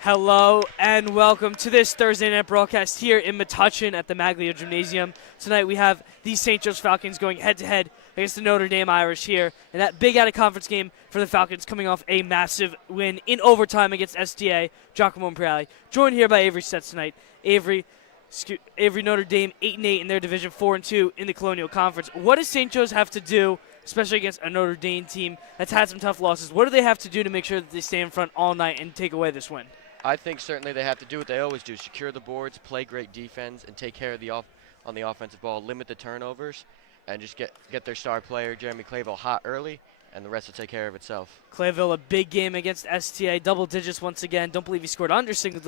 Hello and welcome to this Thursday night broadcast here in Metuchen at the Maglio Gymnasium. Tonight we have the St. Joe's Falcons going head-to-head against the Notre Dame Irish here in that big out-of-conference game for the Falcons, coming off a massive win in overtime against STA, Giacomo Imperiale. Joined here by Avery Sets tonight. Avery, Notre Dame 8-8 in their division, 4-2 in the Colonial Conference. What does St. Joe's have to do, especially against a Notre Dame team that's had some tough losses? What do they have to do to make sure that they stay in front all night and take away this win? I think certainly they have to do what they always do: secure the boards, play great defense, and take care of on the offensive ball, limit the turnovers, and just get their star player, Jeremy Clayville, hot early, and the rest will take care of itself. Clayville, a big game against STA, double digits once again. Don't believe he scored under single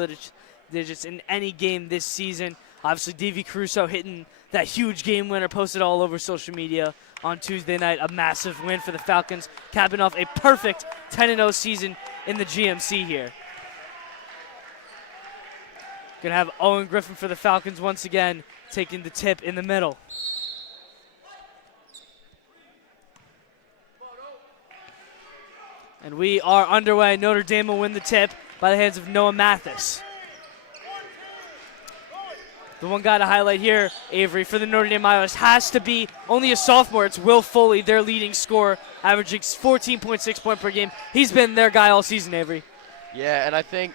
digits in any game this season. Obviously, Davy Caruso hitting that huge game winner, posted all over social media on Tuesday night. A massive win for the Falcons, capping off a perfect 10-0 season in the GMC here. Going to have Owen Griffin for the Falcons once again, taking the tip in the middle. And we are underway. Notre Dame will win the tip by the hands of Noah Mathis. The one guy to highlight here, Avery, for the Notre Dame Irish has to be only a sophomore. It's Will Foley, their leading scorer, averaging 14.6 points per game. He's been their guy all season, Avery. Yeah, and I think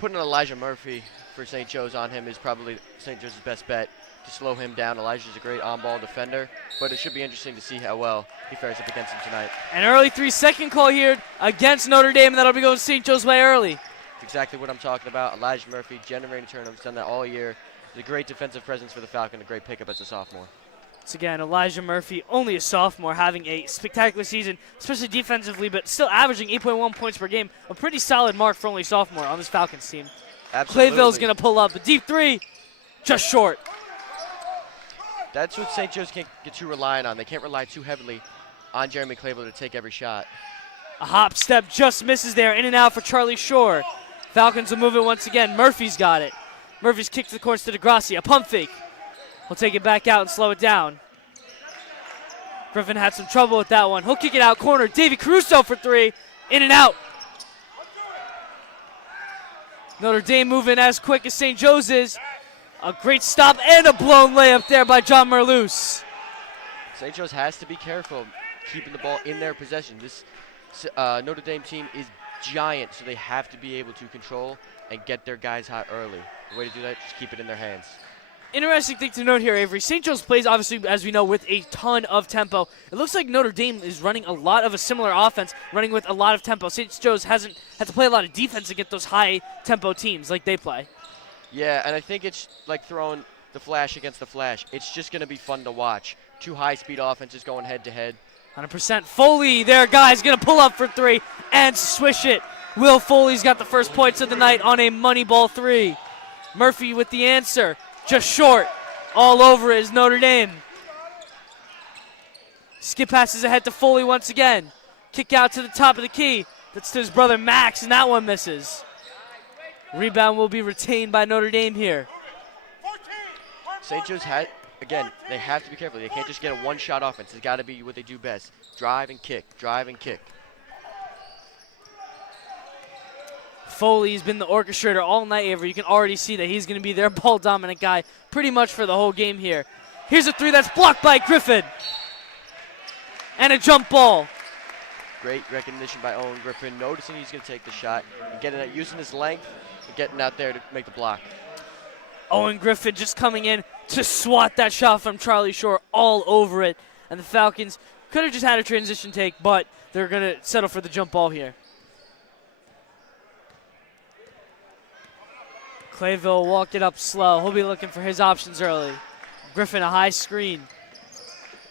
putting Elijah Murphy for St. Joe's on him is probably St. Joe's' best bet to slow him down. Elijah's a great on-ball defender, but it should be interesting to see how well he fares up against him tonight. An early 3-second call here against Notre Dame, and that'll be going St. Joe's way early. That's exactly what I'm talking about. Elijah Murphy generating turnovers, done that all year. He's a great defensive presence for the Falcon, a great pickup as a sophomore. Once again, Elijah Murphy, only a sophomore, having a spectacular season, especially defensively, but still averaging 8.1 points per game. A pretty solid mark for only a sophomore on this Falcons team. Absolutely. Clayville's going to pull up. A deep three, just short. That's what St. Joe's can't get too reliant on. They can't rely too heavily on Jeremy Clayville to take every shot. A hop step just misses there. In and out for Charlie Shore. Falcons will move it once again. Murphy's got it. Murphy's kick to the course to DeGrassi. A pump fake. He'll take it back out and slow it down. Griffin had some trouble with that one. He'll kick it out corner. Davy Caruso for three. In and out. Notre Dame moving as quick as St. Joe's is. A great stop and a blown layup there by John Merloose. St. Joe's has to be careful keeping the ball in their possession. This Notre Dame team is giant, so they have to be able to control and get their guys hot early. The way to do that, just keep it in their hands. Interesting thing to note here, Avery. St. Joe's plays, obviously, as we know, with a ton of tempo. It looks like Notre Dame is running a lot of a similar offense, running with a lot of tempo. St. Joe's hasn't had to play a lot of defense to get those high-tempo teams like they play. Yeah, and I think it's like throwing the Flash against the Flash. It's just going to be fun to watch. Two high-speed offenses going head-to-head. 100%. Foley, there, guys, going to pull up for three and swish it. Will Foley's got the first points of the night on a money ball three. Murphy with the answer. Just short. All over is Notre Dame. Skip passes ahead to Foley once again. Kick out to the top of the key. That's to his brother Max, and that one misses. Rebound will be retained by Notre Dame here. St. Joe's again, they have to be careful. They can't just get a one-shot offense. It's got to be what they do best. Drive and kick, drive and kick. Foley's been the orchestrator all night, Avery. You can already see that he's going to be their ball-dominant guy pretty much for the whole game here. Here's a three that's blocked by Griffin. And a jump ball. Great recognition by Owen Griffin, noticing he's going to take the shot and getting it, using his length and getting out there to make the block. Owen Griffin just coming in to swat that shot from Charlie Shore all over it. And the Falcons could have just had a transition take, but they're going to settle for the jump ball here. Clayville walk it up slow. He'll be looking for his options early. Griffin, a high screen.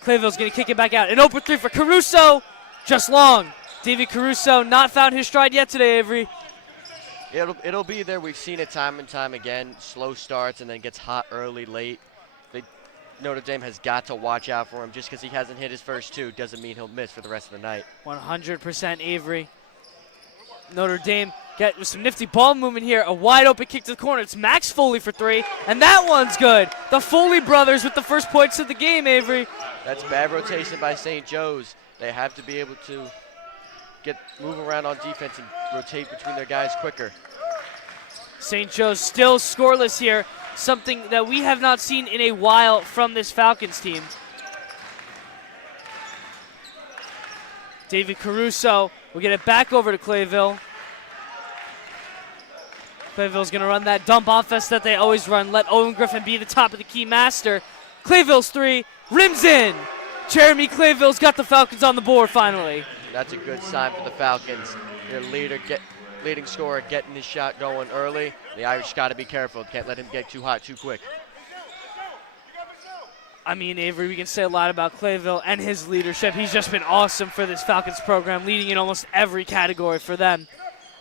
Clayville's going to kick it back out. An open three for Caruso. Just long. Davy Caruso not found his stride yet today, Avery. It'll be there. We've seen it time and time again. Slow starts and then gets hot early, late. Notre Dame has got to watch out for him. Just because he hasn't hit his first two doesn't mean he'll miss for the rest of the night. 100% Avery. Notre Dame with some nifty ball movement here. A wide open kick to the corner. It's Max Foley for three, and that one's good. The Foley brothers with the first points of the game, Avery. That's bad rotation by St. Joe's. They have to be able to move around on defense and rotate between their guys quicker. St. Joe's still scoreless here, something that we have not seen in a while from this Falcons team. David Caruso will get it back over to Clayville. Clayville's going to run that dump offense that they always run. Let Owen Griffin be the top of the key master. Clayville's three, rims in. Jeremy Clayville's got the Falcons on the board finally. That's a good sign for the Falcons. Their leading scorer getting his shot going early. The Irish got to be careful. Can't let him get too hot too quick. I mean, Avery, we can say a lot about Clayville and his leadership. He's just been awesome for this Falcons program, leading in almost every category for them.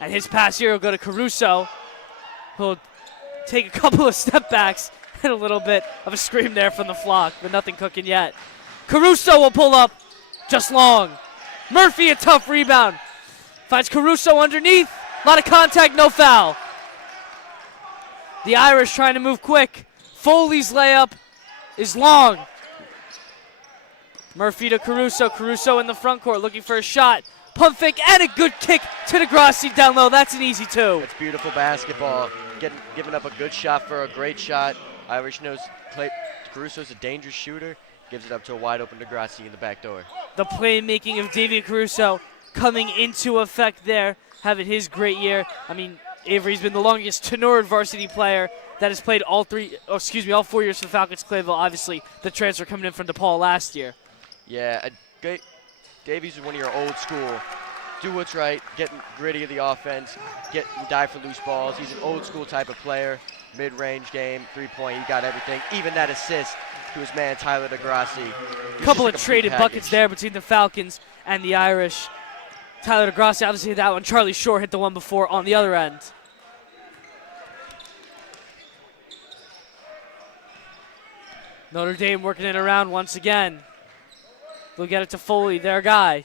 And his pass here will go to Caruso, who'll take a couple of step backs and a little bit of a scream there from the flock, but nothing cooking yet. Caruso will pull up, just long. Murphy, a tough rebound. Finds Caruso underneath. A lot of contact, no foul. The Irish trying to move quick. Foley's layup is long. Murphy to Caruso. Caruso in the front court looking for a shot. Pump fake and a good kick to Degrassi down low. That's an easy two. It's beautiful basketball. Giving up a good shot for a great shot. Irish knows Caruso's a dangerous shooter. Gives it up to a wide open Degrassi in the back door. The playmaking of David Caruso coming into effect there, having his great year. I mean, Avery's been the longest tenured varsity player that has played all 4 years for the Falcons. Clayville, obviously, the transfer coming in from DePaul last year. Yeah, Davies is one of your old school. Do what's right, getting gritty of the offense, dive for loose balls. He's an old school type of player. Mid-range game, three-point, he got everything. Even that assist to his man Tyler Degrassi. A couple of traded buckets there between the Falcons and the Irish. Tyler Degrassi obviously hit that one. Charlie Shore hit the one before on the other end. Notre Dame working it around once again. They'll get it to Foley, their guy.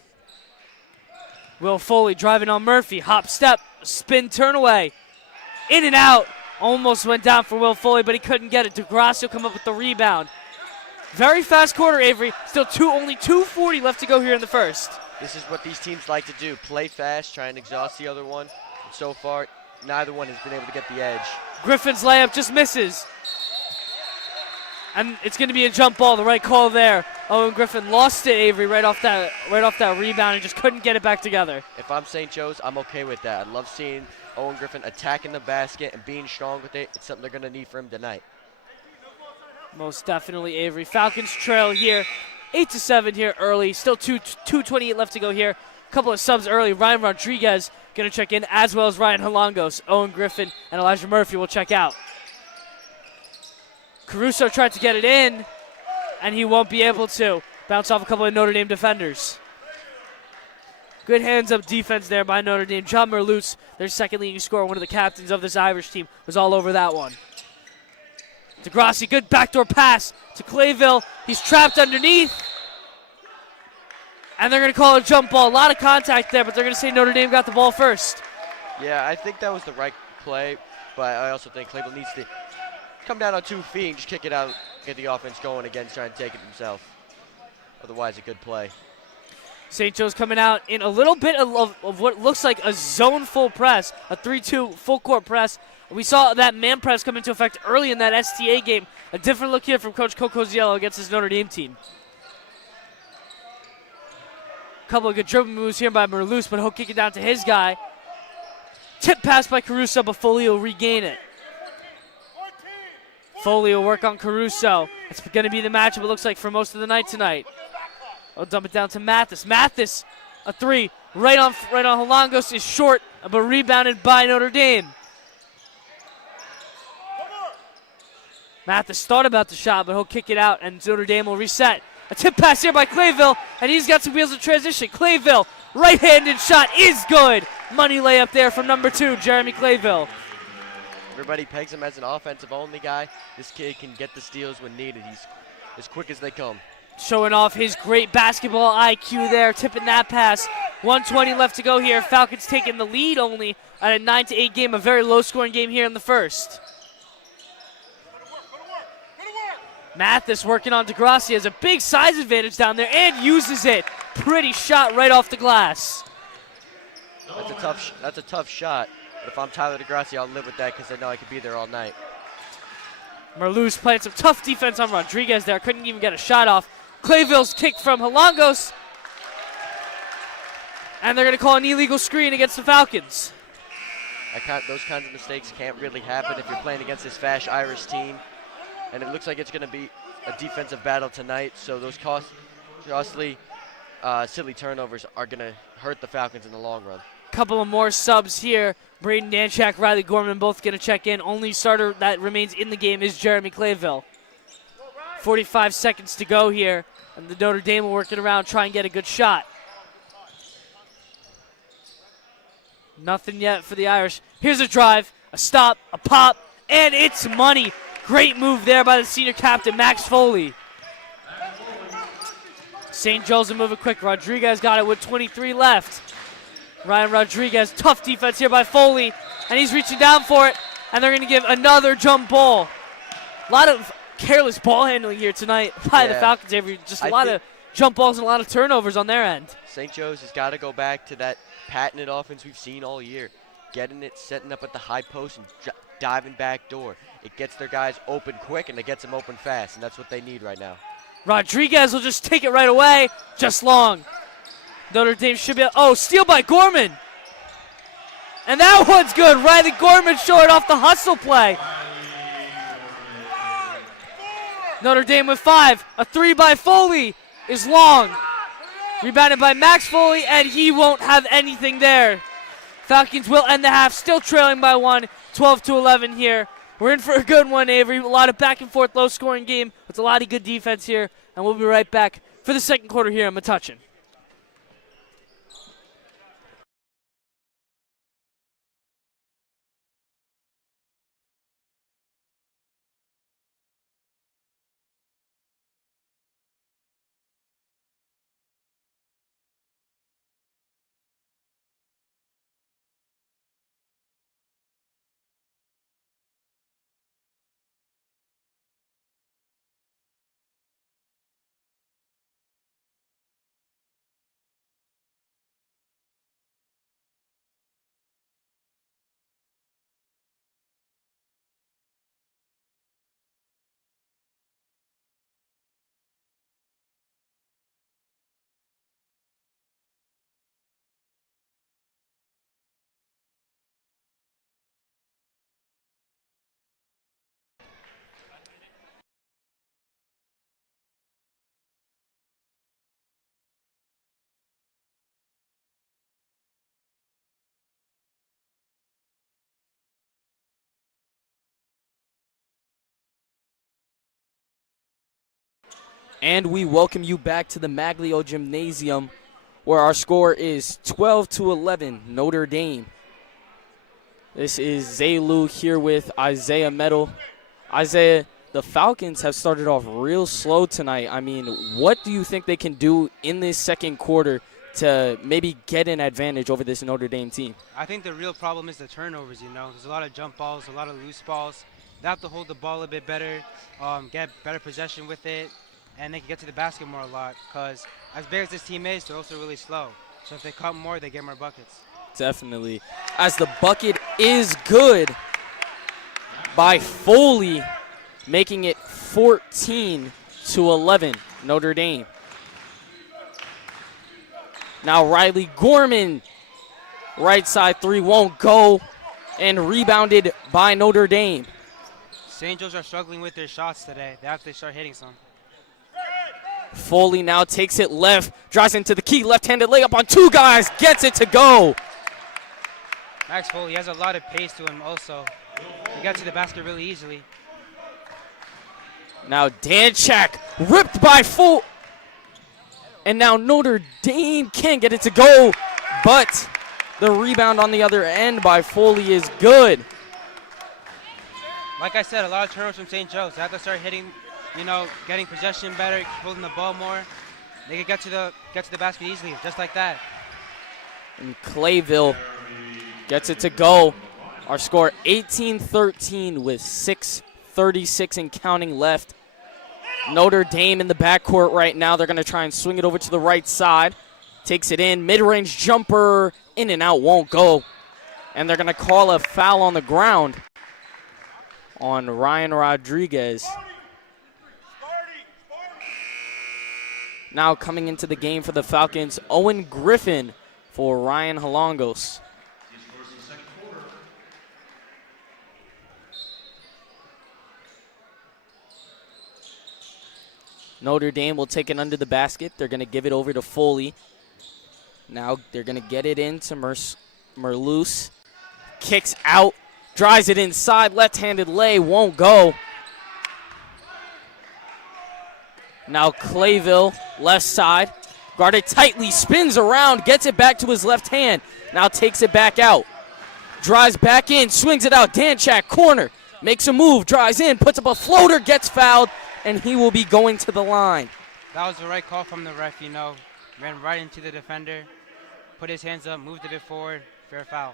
Will Foley driving on Murphy. Hop, step, spin, turn away. In and out. Almost went down for Will Foley, but he couldn't get it. Degrassi will come up with the rebound. Very fast quarter, Avery. Still only 2:40 left to go here in the first. This is what these teams like to do. Play fast, try and exhaust the other one. And so far, neither one has been able to get the edge. Griffin's layup just misses. And it's going to be a jump ball, the right call there. Owen Griffin lost it, Avery, right off that rebound and just couldn't get it back together. If I'm St. Joe's, I'm okay with that. I love seeing Owen Griffin attacking the basket and being strong with it. It's something they're going to need for him tonight. Most definitely, Avery. Falcons trail here, 8-7 here early. Still 2:28 left to go here. A couple of subs early. Ryan Rodriguez going to check in, as well as Ryan Halangos. Owen Griffin and Elijah Murphy will check out. Caruso tried to get it in, and he won't be able to. Bounce off a couple of Notre Dame defenders. Good hands-up defense there by Notre Dame. John Merlutz, their second leading scorer, one of the captains of this Irish team, was all over that one. Degrassi, good backdoor pass to Clayville. He's trapped underneath. And they're going to call it a jump ball. A lot of contact there, but they're going to say Notre Dame got the ball first. Yeah, I think that was the right play, but I also think Clayville needs to come down on 2 feet and just kick it out, get the offense going again, try and take it himself. Otherwise, a good play. St. Joe's coming out in a little bit of what looks like a zone full press, a 3-2 full court press. We saw that man press come into effect early in that STA game. A different look here from Coach Cocoziello against his Notre Dame team. A couple of good dribbling moves here by Merlutz, but he'll kick it down to his guy. Tip pass by Caruso, but Foley will regain it. Foley will work on Caruso. It's going to be the matchup, it looks like, for most of the night tonight. I'll dump it down to Mathis. Mathis, a three. Right on Halangos is short, but rebounded by Notre Dame. Mathis thought about the shot, but he'll kick it out, and Notre Dame will reset. A tip pass here by Clayville, and he's got some wheels of transition. Clayville, right-handed shot is good. Money layup there from number 2, Jeremy Clayville. Everybody pegs him as an offensive-only guy. This kid can get the steals when needed. He's as quick as they come. Showing off his great basketball IQ there, tipping that pass. 1:20 left to go here. Falcons taking the lead only at a 9-8 game, a very low-scoring game here in the first. Mathis working on Degrassi, has a big size advantage down there and uses it. Pretty shot right off the glass. That's a tough shot. But if I'm Tyler DeGrassi, I'll live with that because I know I could be there all night. Merlou's playing some tough defense on Rodriguez there. Couldn't even get a shot off. Clayville's kick from Halangos. And they're going to call an illegal screen against the Falcons. Those kinds of mistakes can't really happen if you're playing against this fast Irish team. And it looks like it's going to be a defensive battle tonight. So those costly, silly turnovers are going to hurt the Falcons in the long run. Couple of more subs here. Braden Danchak, Riley Gorman both going to check in. Only starter that remains in the game is Jeremy Clayville. 45 seconds to go here. And the Notre Dame will work it around, try and get a good shot. Nothing yet for the Irish. Here's a drive, a stop, a pop, and it's money. Great move there by the senior captain, Max Foley. St. Joe's will move it quick. Rodriguez got it with 23 left. Ryan Rodriguez, tough defense here by Foley, and he's reaching down for it, and they're going to give another jump ball. A lot of careless ball handling here tonight by the Falcons. Just a lot of jump balls and a lot of turnovers on their end. St. Joe's has got to go back to that patented offense we've seen all year. Getting it, setting up at the high post, and diving back door. It gets their guys open quick, and it gets them open fast, and that's what they need right now. Rodriguez will just take it right away, just long. Notre Dame should be, steal by Gorman. And that one's good. Riley Gorman showing off the hustle play. Notre Dame with 5. A 3 by Foley is long. Rebounded by Max Foley, and he won't have anything there. Falcons will end the half, still trailing by 1, 12-11 here. We're in for a good one, Avery. A lot of back and forth, low-scoring game. It's a lot of good defense here, and we'll be right back for the second quarter here in Metuchen. And we welcome you back to the Maglio Gymnasium, where our score is 12-11, Notre Dame. This is Zaylu here with Isaiah Metal. Isaiah, the Falcons have started off real slow tonight. I mean, what do you think they can do in this second quarter to maybe get an advantage over this Notre Dame team? I think the real problem is the turnovers, There's a lot of jump balls, a lot of loose balls. They have to hold the ball a bit better, get better possession with it, and they can get to the basket more a lot, because as big as this team is, they're also really slow. So if they cut more, they get more buckets. Definitely. As the bucket is good by Foley, making it 14-11, Notre Dame. Now Riley Gorman, right side 3 won't go, and rebounded by Notre Dame. St. Joe's are struggling with their shots today. They have to start hitting some. Foley now takes it left, drives into the key, left-handed layup on 2 guys, gets it to go. Max Foley has a lot of pace to him also. He got to the basket really easily. Now Danchak ripped by Foley. And now Notre Dame can't get it to go, but the rebound on the other end by Foley is good. Like I said, a lot of turnovers from St. Joe's. They have to start hitting, getting possession better, holding the ball more. They can get to the basket easily, just like that. And Clayville gets it to go. Our score 18-13 with 6:36 and counting left. Notre Dame in the backcourt right now. They're going to try and swing it over to the right side. Takes it in, mid-range jumper, in and out, won't go. And they're going to call a foul on the ground on Ryan Rodriguez. Now coming into the game for the Falcons, Owen Griffin for Ryan Halongos. Notre Dame will take it under the basket. They're going to give it over to Foley. Now they're going to get it into Merloose. Kicks out, drives it inside, left-handed lay, won't go. Now Clayville, left side, guarded tightly, spins around, gets it back to his left hand. Now takes it back out. Drives back in, swings it out, Danchak, corner. Makes a move, drives in, puts up a floater, gets fouled, and he will be going to the line. That was the right call from the ref, you know. Ran right into the defender, put his hands up, moved a bit forward, fair foul.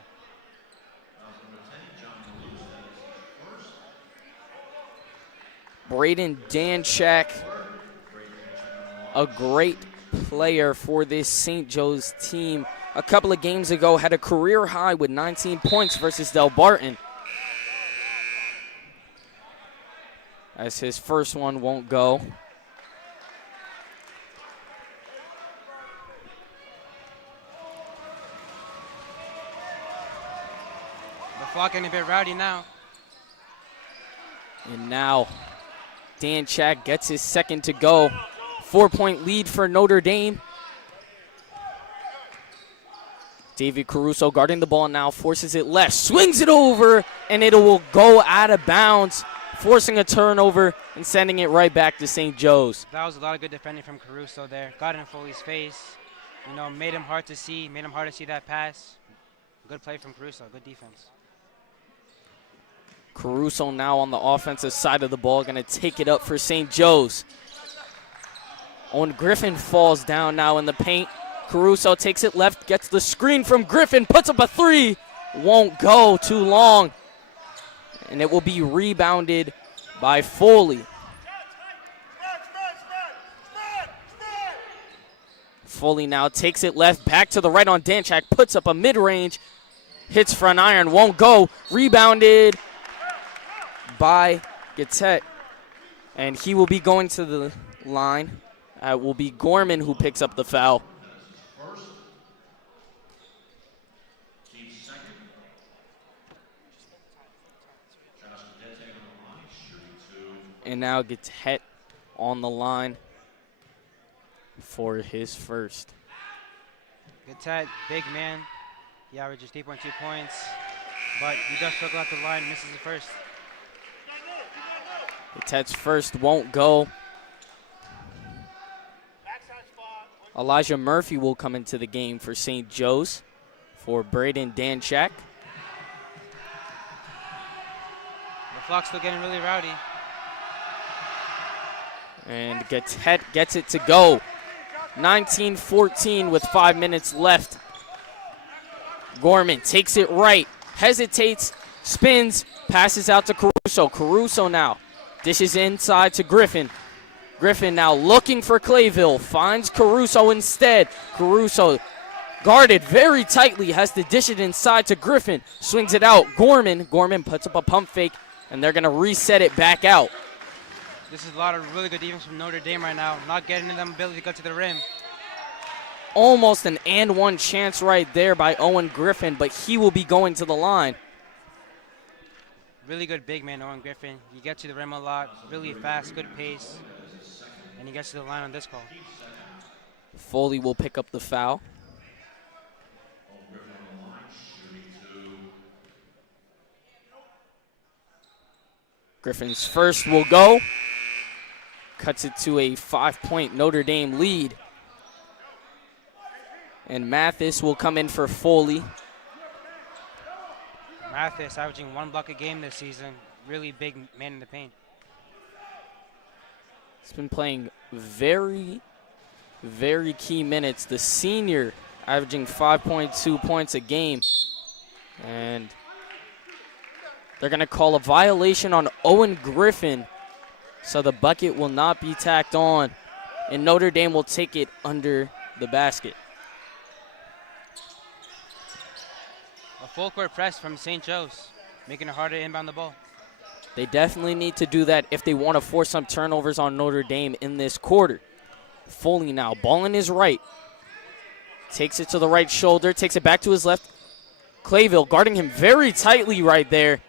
Braden Danchak, a great player for this St. Joe's team. A couple of games ago, had a career high with 19 points versus Del Barton. As his first one won't go. The flock getting a bit rowdy now. And now Danchak gets his second to go. 4-point lead for Notre Dame. David Caruso guarding the ball now, forces it left, swings it over, and it will go out of bounds, forcing a turnover and sending it right back to St. Joe's. That was a lot of good defending from Caruso there. Got in Foley's face, you know, made him hard to see that pass. Good play from Caruso, good defense. Caruso now on the offensive side of the ball, going to take it up for St. Joe's. Owen Griffin falls down now in the paint. Caruso takes it left, gets the screen from Griffin, puts up a three. Won't go, too long. And it will be rebounded by Foley. Foley now takes it left, back to the right on Danchak, puts up a mid-range, hits front iron, won't go. Rebounded by Gatet. And he will be going to the line. It will be Gorman who picks up the foul. And now Gatet on the line for his first. Gatet, big man. He averages 3.2 points, but he does struggle at the line, misses the first. Gatet's first won't go. Elijah Murphy will come into the game for St. Joe's for Braden Danchak. The flock's still getting really rowdy. And Gatet gets it to go. 19-14 with 5 minutes left. Gorman takes it right, hesitates, spins, passes out to Caruso. Caruso now dishes inside to Griffin. Griffin now looking for Clayville, finds Caruso instead. Caruso guarded very tightly, has to dish it inside to Griffin, swings it out. Gorman puts up a pump fake, and they're going to reset it back out. This is a lot of really good defense from Notre Dame right now, not getting them ability to go to the rim. Almost an and one chance right there by Owen Griffin, but he will be going to the line. Really good big man, Owen Griffin. He gets to the rim a lot, really fast, good pace, and he gets to the line on this call. Foley will pick up the foul. Griffin's first will go. Cuts it to a 5-point Notre Dame lead. And Mathis will come in for Foley. Mathis averaging 1 block a game this season. Really big man in the paint. He's been playing very, very key minutes. The senior averaging 5.2 points a game. And they're going to call a violation on Owen Griffin, so the bucket will not be tacked on, and Notre Dame will take it under the basket. The full court press from St. Joe's, making it harder to inbound the ball. They definitely need to do that if they want to force some turnovers on Notre Dame in this quarter. Foley now, ball in his right. Takes it to the right shoulder, takes it back to his left. Clayville guarding him very tightly right there.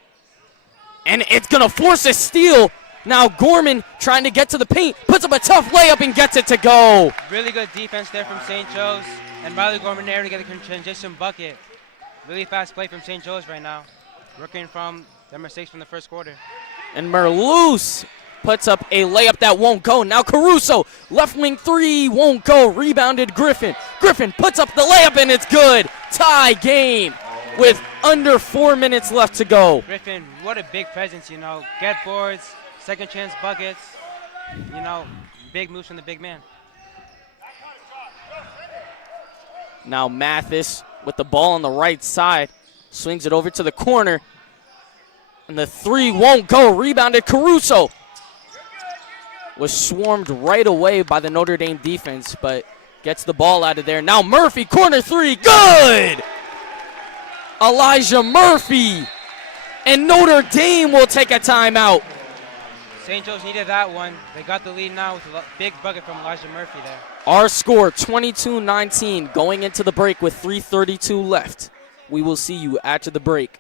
And it's going to force a steal. Now Gorman trying to get to the paint, puts up a tough layup and gets it to go. Really good defense there from St. Joe's. And Riley Gorman there to get a transition bucket. Really fast play from St. Joe's right now. Working from their mistakes from the first quarter. And Merloose puts up a layup that won't go. Now Caruso, left wing three, won't go. Rebounded Griffin. Griffin puts up the layup and it's good. Tie game with under 4 minutes left to go. Griffin, what a big presence, you know. Get boards, second chance buckets, you know, big moves from the big man. Now Mathis with the ball on the right side, swings it over to the corner. And the three won't go. Rebounded Caruso. Was swarmed right away by the Notre Dame defense, but gets the ball out of there. Now Murphy, corner three, good! Elijah Murphy. And Notre Dame will take a timeout. St. Joe's needed that one. They got the lead now with a big bucket from Elijah Murphy there. Our score, 22-19, going into the break with 3:32 left. We will see you after the break.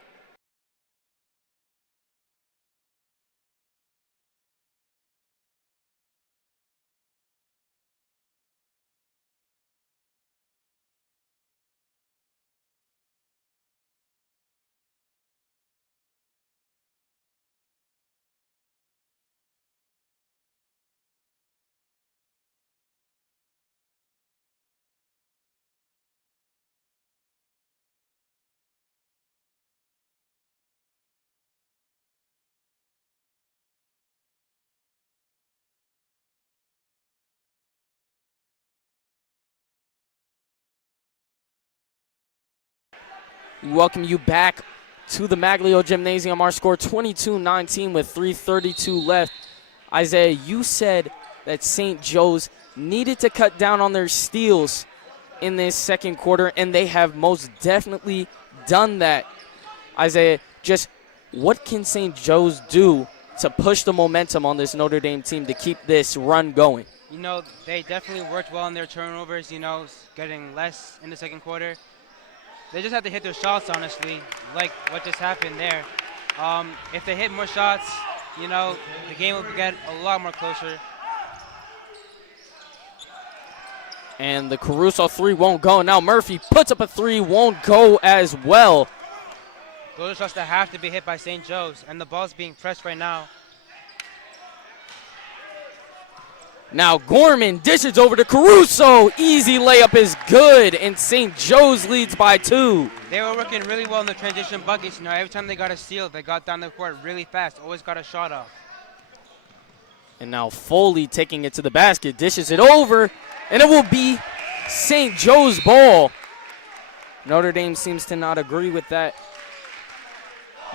We welcome you back to the Maglio Gymnasium. Our score 22-19 with 3:32 left. Isaiah, you said that St. Joe's needed to cut down on their steals in this second quarter, and they have most definitely done that. Isaiah, just what can St. Joe's do to push the momentum on this Notre Dame team to keep this run going? You know, they definitely worked well on their turnovers, you know, getting less in the second quarter. They just have to hit their shots, honestly, like what just happened there. If they hit more shots, you know, the game will get a lot more closer. And the Caruso three won't go. Now Murphy puts up a three, won't go as well. Those are shots that have to be hit by St. Joe's, and the ball's being pressed right now. Now Gorman dishes over to Caruso. Easy layup is good, and St. Joe's leads by 2. They were working really well in the transition buckets. You know, every time they got a steal, they got down the court really fast, always got a shot off. And now Foley taking it to the basket, dishes it over, and it will be St. Joe's ball. Notre Dame seems to not agree with that.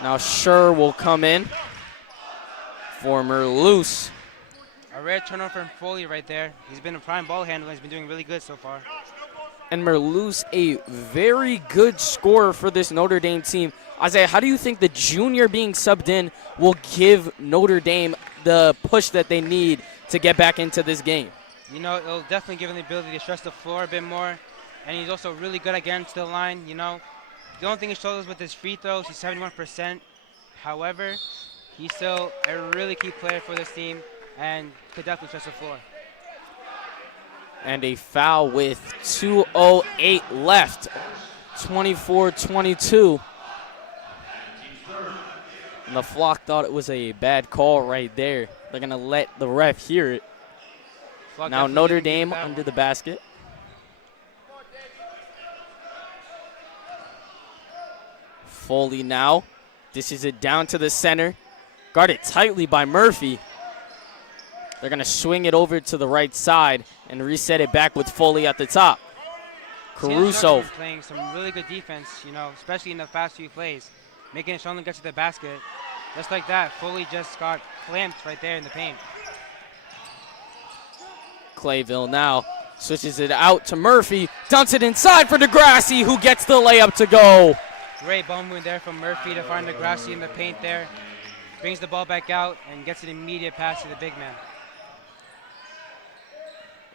Now Schur will come in for Merloose. A rare turnover from Foley right there. He's been a prime ball handler. He's been doing really good so far. And Merloose, a very good scorer for this Notre Dame team. Isaiah, how do you think the junior being subbed in will give Notre Dame the push that they need to get back into this game? You know, it'll definitely give him the ability to stretch the floor a bit more. And he's also really good against the line, you know. The only thing he struggles with is free throws. He's 71%. However, he's still a really key player for this team and could definitely stretch the floor. And a foul with 2:08 left. 24-22. And the flock thought it was a bad call right there. They're going to let the ref hear it. Flock now Notre Dame under the basket. Foley now dishes it down to the center. Guarded tightly by Murphy. They're going to swing it over to the right side and reset it back with Foley at the top. Caruso playing some really good defense, you know, especially in the fast few plays, making it Sean get to the basket. Just like that, Foley just got clamped right there in the paint. Clayville now switches it out to Murphy, dumps it inside for DeGrassi, who gets the layup to go. Great ball movement there from Murphy to find Degrassi in the paint there. Brings the ball back out and gets an immediate pass to the big man.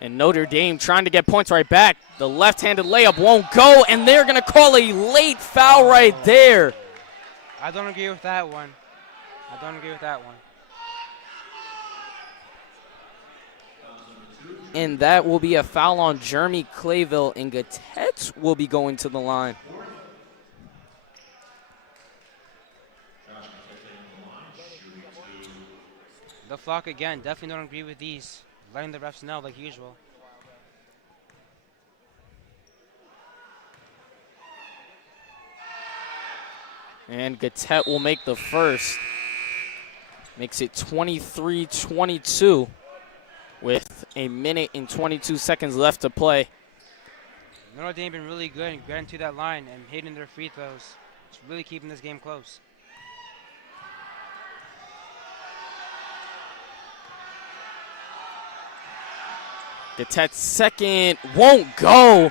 And Notre Dame trying to get points right back. The left-handed layup won't go, and they're going to call a late foul right there. I don't agree with that one. I don't agree with that one. And that will be a foul on Jeremy Clayville, and Gatet will be going to the line. The flock again, definitely don't agree with these. Letting the refs know like usual. And Gatet will make the first. Makes it 23-22 with a minute and 22 seconds left to play. Notre Dame been really good in getting to that line and hitting their free throws. It's really keeping this game close. Gatet's second won't go.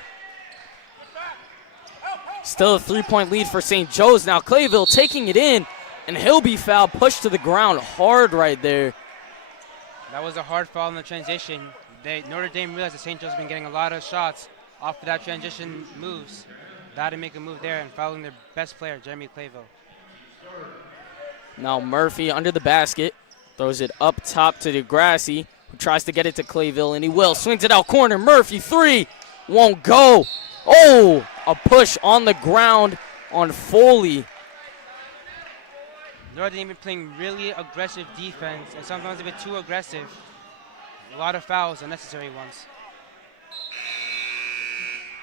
Still a 3-point lead for St. Joe's. Now Clayville taking it in, and he'll be fouled, pushed to the ground hard right there. That was a hard foul in the transition. Notre Dame realized that St. Joe's has been getting a lot of shots off of that transition moves. They had to make a move there and fouling their best player, Jeremy Clayville. Now Murphy under the basket, throws it up top to Degrassi, who tries to get it to Clayville, and he will. Swings it out corner. Murphy, three, won't go. Oh, a push on the ground on Foley. Notre Dame been playing really aggressive defense, and sometimes a bit too aggressive. A lot of fouls, unnecessary ones.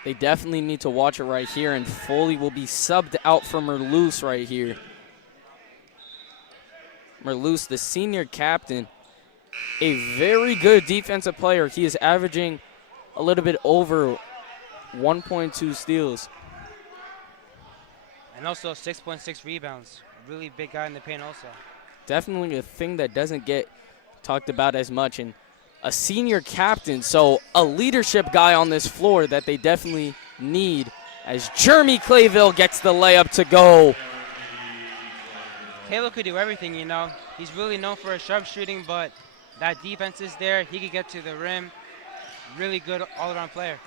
They definitely need to watch it right here, and Foley will be subbed out for Merloose right here. Merloose, the senior captain, a very good defensive player. He is averaging a little bit over 1.2 steals. And also 6.6 rebounds. Really big guy in the paint also. Definitely a thing that doesn't get talked about as much. And a senior captain, so a leadership guy on this floor that they definitely need, as Jeremy Clayville gets the layup to go. Taylor could do everything, you know. He's really known for his sharp shooting, but that defense is there. He could get to the rim. Really good all-around player.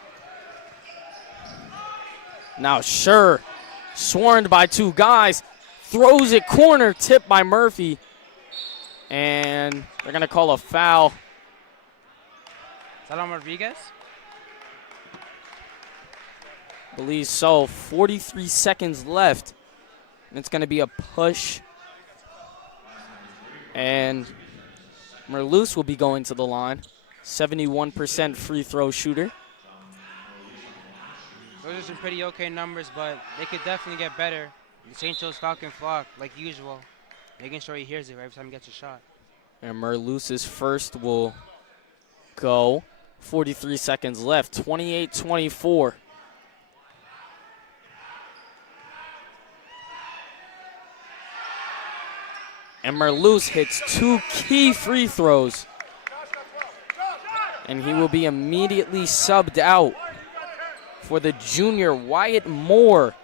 Now Sure, swarmed by two guys, throws it corner, tipped by Murphy. And they're going to call a foul. Is that on Rodriguez? I believe so. 43 seconds left. And it's going to be a push. And Merloose will be going to the line. 71% free throw shooter. Those are some pretty okay numbers, but they could definitely get better. The St. Joe's Falcon flock, like usual, making sure he hears it every time he gets a shot. And Merloose's first will go. 43 seconds left. 28-24. And Merloose hits two key free throws. And he will be immediately subbed out for the junior Wyatt Moore.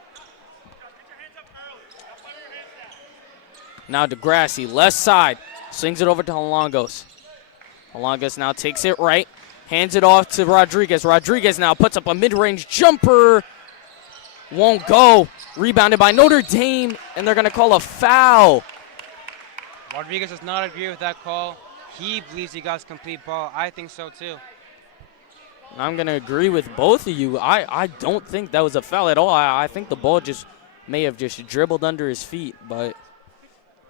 Now Degrassi, left side, swings it over to Holongos. Holongos now takes it right, hands it off to Rodriguez. Rodriguez now puts up a mid-range jumper. Won't go. Rebounded by Notre Dame, and they're going to call a foul. Rodriguez does not agree with that call. He believes he got his complete ball. I think so too. I'm going to agree with both of you. I don't think that was a foul at all. I think the ball just may have just dribbled under his feet, but...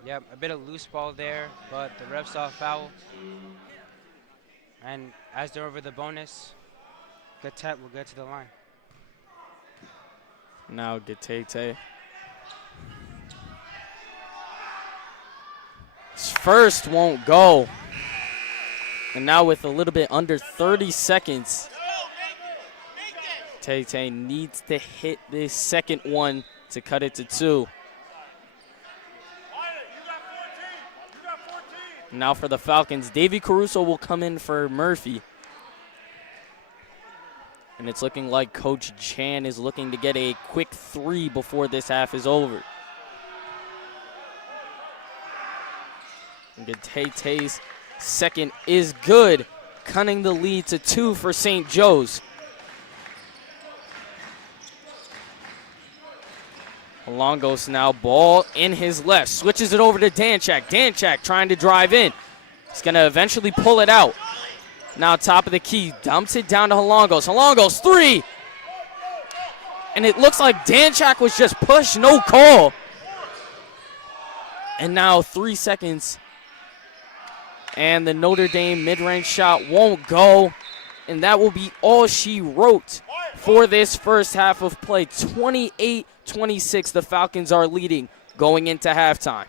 Yep, a bit of loose ball there, but the ref saw a foul. And as they're over the bonus, Gatet will get to the line. Now Gatete. His first won't go. And now with a little bit under 30 seconds, Tate needs to hit this second one to cut it to 2. Now for the Falcons, Davey Caruso will come in for Murphy. And And it's looking like Coach Chan is looking to get a quick 3 before this half is over. And Tay-Tay's second is good, cutting the lead to 2 for St. Joe's. Holongos now, ball in his left, switches it over to Danchak. Danchak trying to drive in. He's going to eventually pull it out. Now top of the key, dumps it down to Holongos. Holongos, 3! And it looks like Danchak was just pushed, no call. And now 3 seconds. And the Notre Dame mid-range shot won't go. And that will be all she wrote for this first half of play. 28-26, the Falcons are leading going into halftime.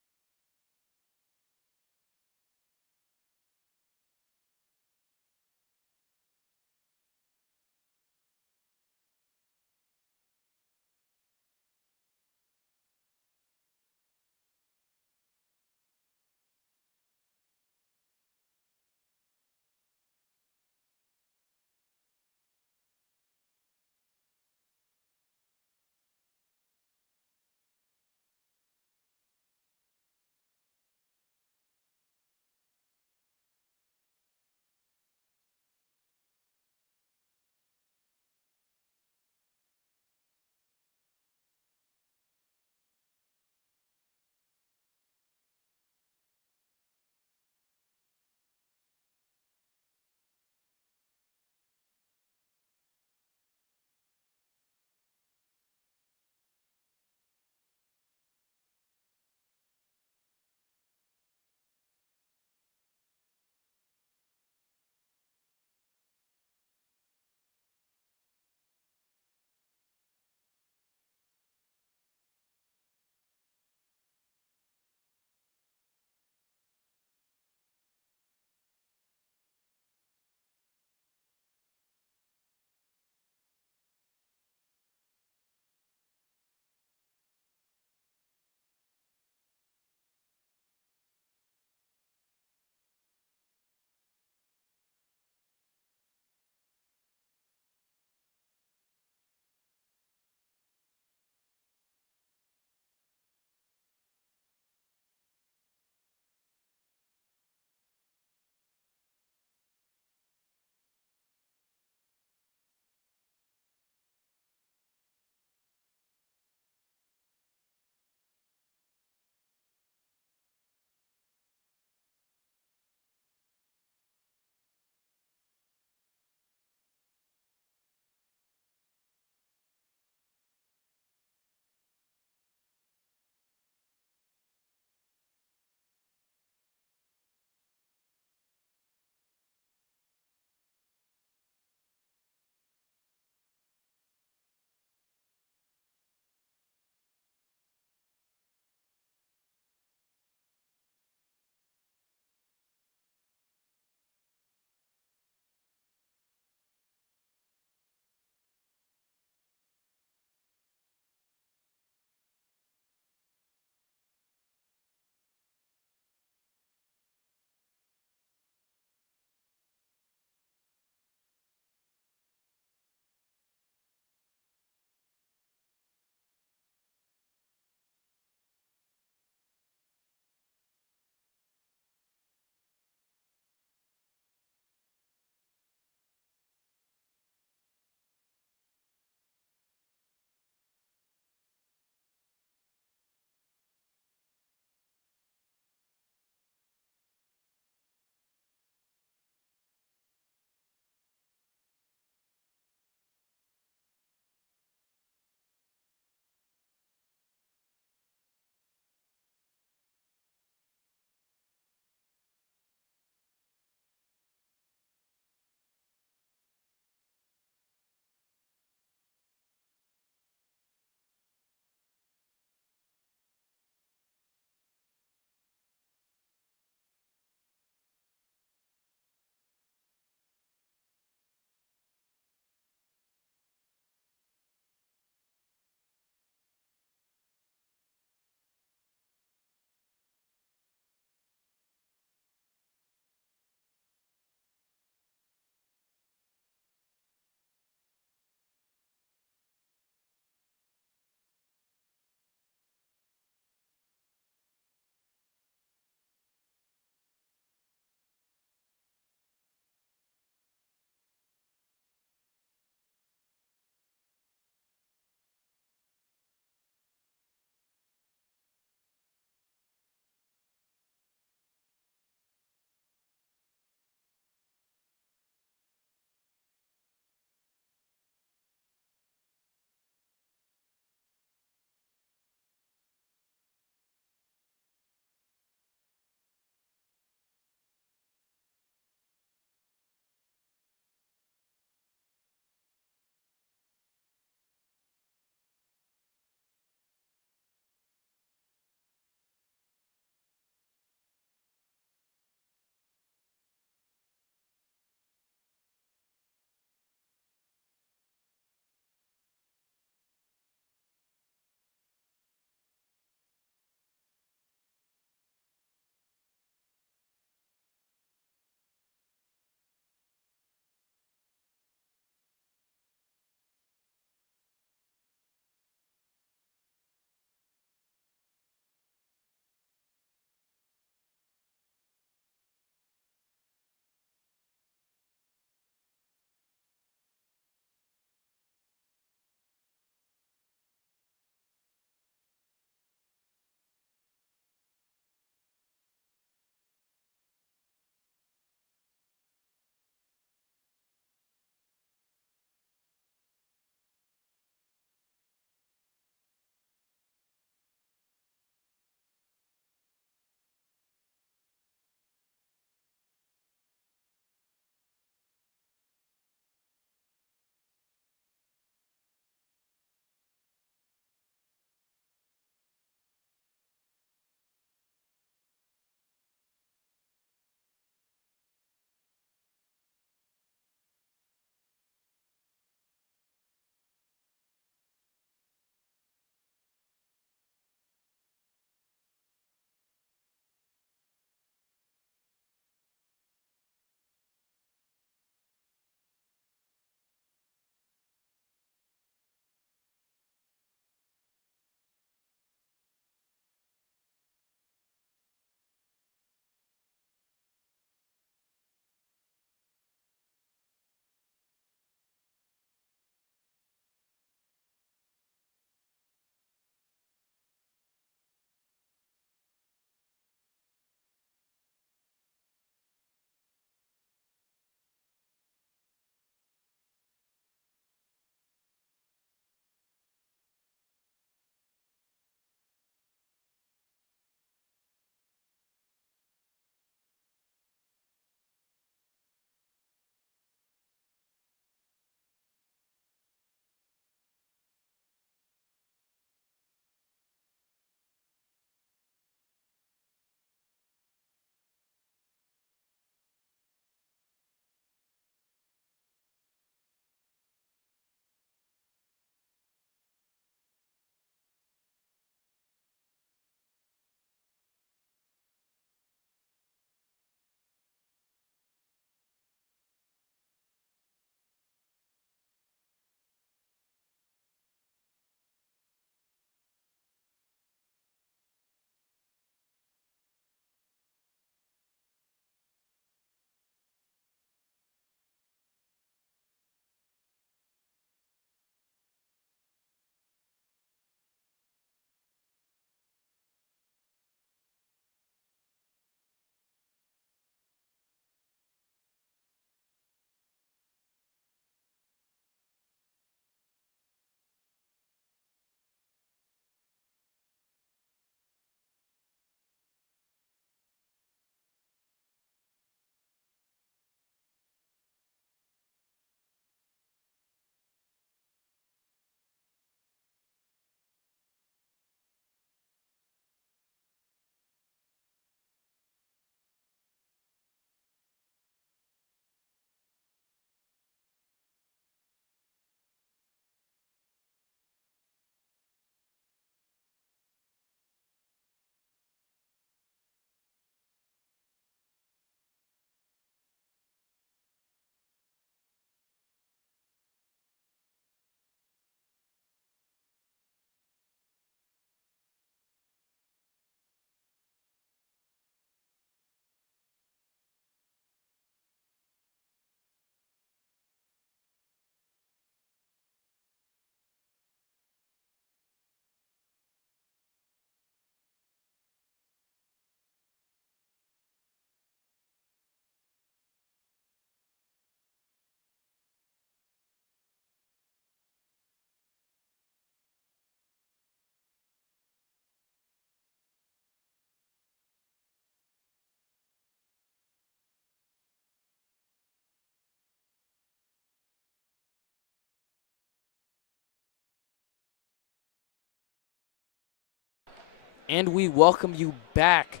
And we welcome you back.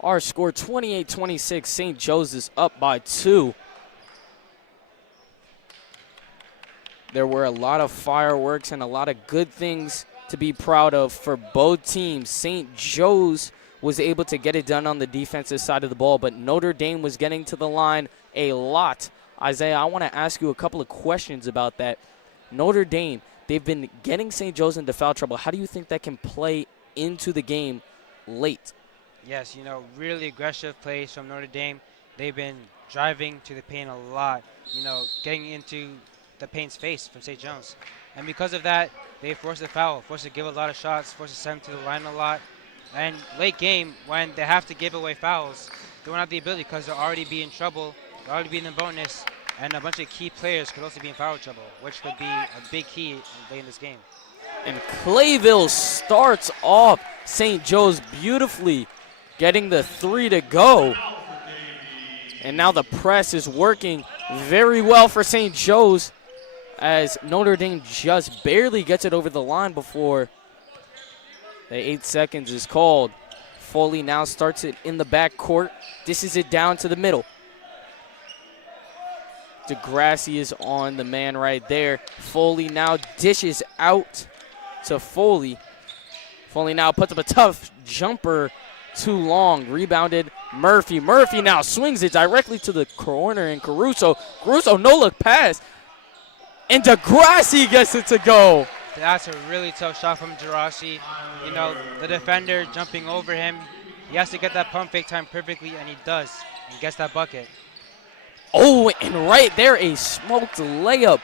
Our score 28-26. St. Joe's is up by 2. There were a lot of fireworks and a lot of good things to be proud of for both teams. St. Joe's was able to get it done on the defensive side of the ball, but Notre Dame was getting to the line a lot. Isaiah, I want to ask you a couple of questions about that. Notre Dame, they've been getting St. Joe's into foul trouble. How do you think that can play into the game late? Yes, really aggressive plays from Notre Dame. They've been driving to the paint a lot, getting into the paint's face from St. Joe's. And because of that, they forced a foul, forced to give a lot of shots, forced to send them to the line a lot. And late game, when they have to give away fouls, they won't have the ability because they'll already be in trouble, they'll already be in the bonus, and a bunch of key players could also be in foul trouble, which could be a big key late in this game. And Clayville starts off St. Joe's beautifully, getting the 3 to go. And now the press is working very well for St. Joe's as Notre Dame just barely gets it over the line before the 8 seconds is called. Foley now starts it in the backcourt, dishes it down to the middle. DeGrassi is on the man right there. Foley now dishes out to Foley. Foley now puts up a tough jumper, too long. Rebounded Murphy. Murphy now swings it directly to the corner, and Caruso no-look pass. And DeGrassi gets it to go. That's a really tough shot from DeGrassi. The defender jumping over him. He has to get that pump fake time perfectly, and he does. And gets that bucket. Oh, and right there, a smoked layup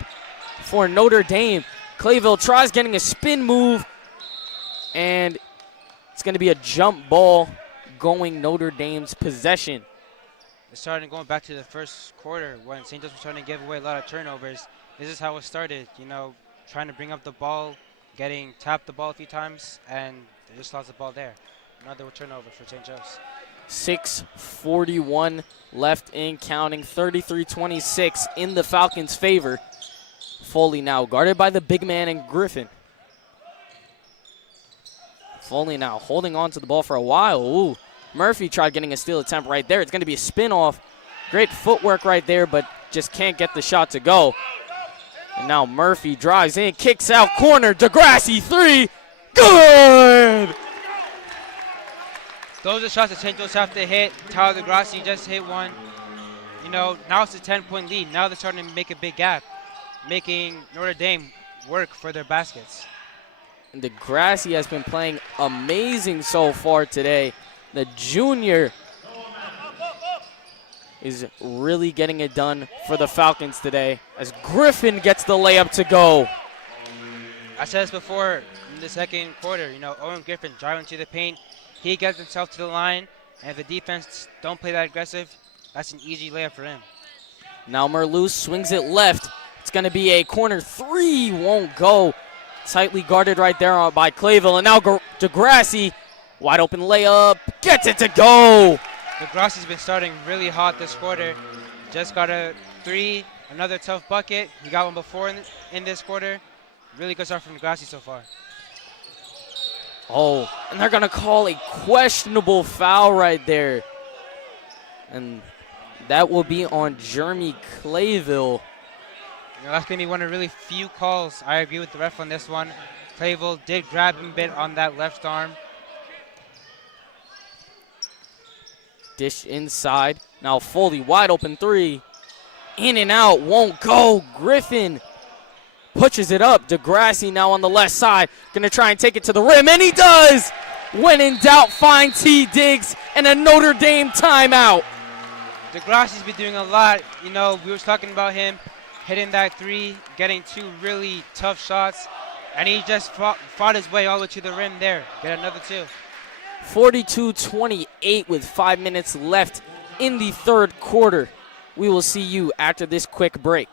for Notre Dame. Clayville tries getting a spin move, and it's going to be a jump ball going Notre Dame's possession. It's starting going back to the first quarter when St. Joe's was trying to give away a lot of turnovers. This is how it started, trying to bring up the ball, getting tapped the ball a few times, and they just lost the ball there. Another turnover for St. Joe's. 6:41 left in counting, 33-26 in the Falcons' favor. Foley now guarded by the big man in Griffin. Foley now holding on to the ball for a while. Ooh, Murphy tried getting a steal attempt right there. It's going to be a spin-off. Great footwork right there, but just can't get the shot to go. And now Murphy drives in, kicks out, corner, DeGrassi 3, good! Those are shots that St. Joe's have to hit. Tyler DeGrassi just hit one. Now it's a 10-point lead. Now they're starting to make a big gap, making Notre Dame work for their baskets. And DeGrassi has been playing amazing so far today. The junior is really getting it done for the Falcons today as Griffin gets the layup to go. I said this before in the second quarter, Owen Griffin driving to the paint. He gets himself to the line, and if the defense don't play that aggressive, that's an easy layup for him. Now Merluz swings it left. It's going to be a corner 3, won't go. Tightly guarded right there by Clayville, and now DeGrassi, wide open layup, gets it to go. DeGrassi's been starting really hot this quarter. Just got a 3, another tough bucket. He got one before in this quarter. Really good start from DeGrassi so far. Oh, and they're going to call a questionable foul right there. And that will be on Jeremy Clayville. That's going to be one of really few calls. I agree with the ref on this one. Clayville did grab him a bit on that left arm. Dish inside. Now Foley, wide open 3. In and out, won't go. Griffin pushes it up. DeGrassi now on the left side. Going to try and take it to the rim, and he does! When in doubt, find T. Diggs and a Notre Dame timeout. DeGrassi's been doing a lot. We were talking about him hitting that 3, getting 2 really tough shots, and he just fought his way all the way to the rim there. Get another 2. 42-28 with 5 minutes left in the third quarter. We will see you after this quick break.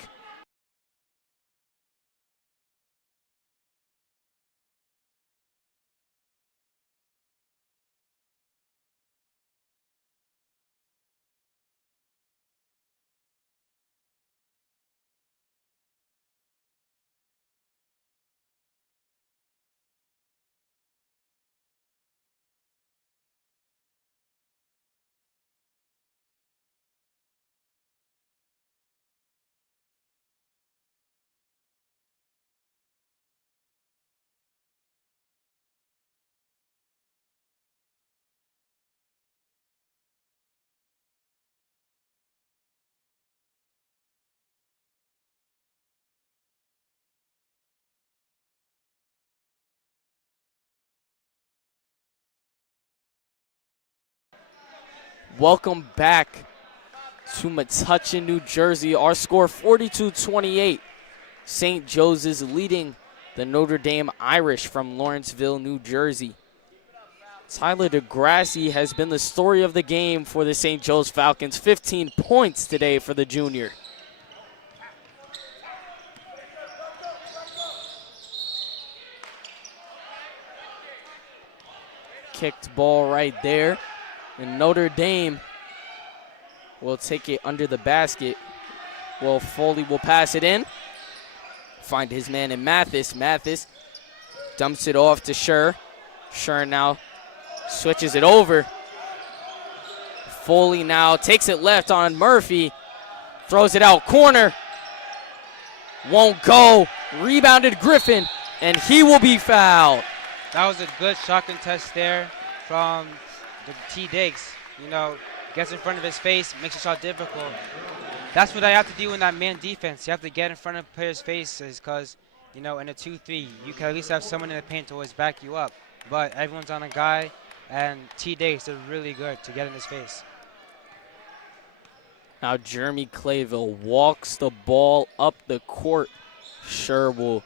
Welcome back to Metuchen, New Jersey. Our score 42-28. St. Joe's is leading the Notre Dame Irish from Lawrenceville, New Jersey. Tyler DeGrassi has been the story of the game for the St. Joe's Falcons. 15 points today for the junior. Kicked ball right there. And Notre Dame will take it under the basket. Well, Foley will pass it in. Find his man in Mathis. Mathis dumps it off to Scher. Scher now switches it over. Foley now takes it left on Murphy. Throws it out corner. Won't go. Rebounded Griffin, and he will be fouled. That was a good shot contest there from the T. Diggs. You know, gets in front of his face, makes the shot difficult. That's what I have to do in that man defense. You have to get in front of players' faces because, you know, in a 2-3, you can at least have someone in the paint to always back you up. But everyone's on a guy, and T. Diggs did really good to get in his face. Now Jeremy Clayville walks the ball up the court. Scher will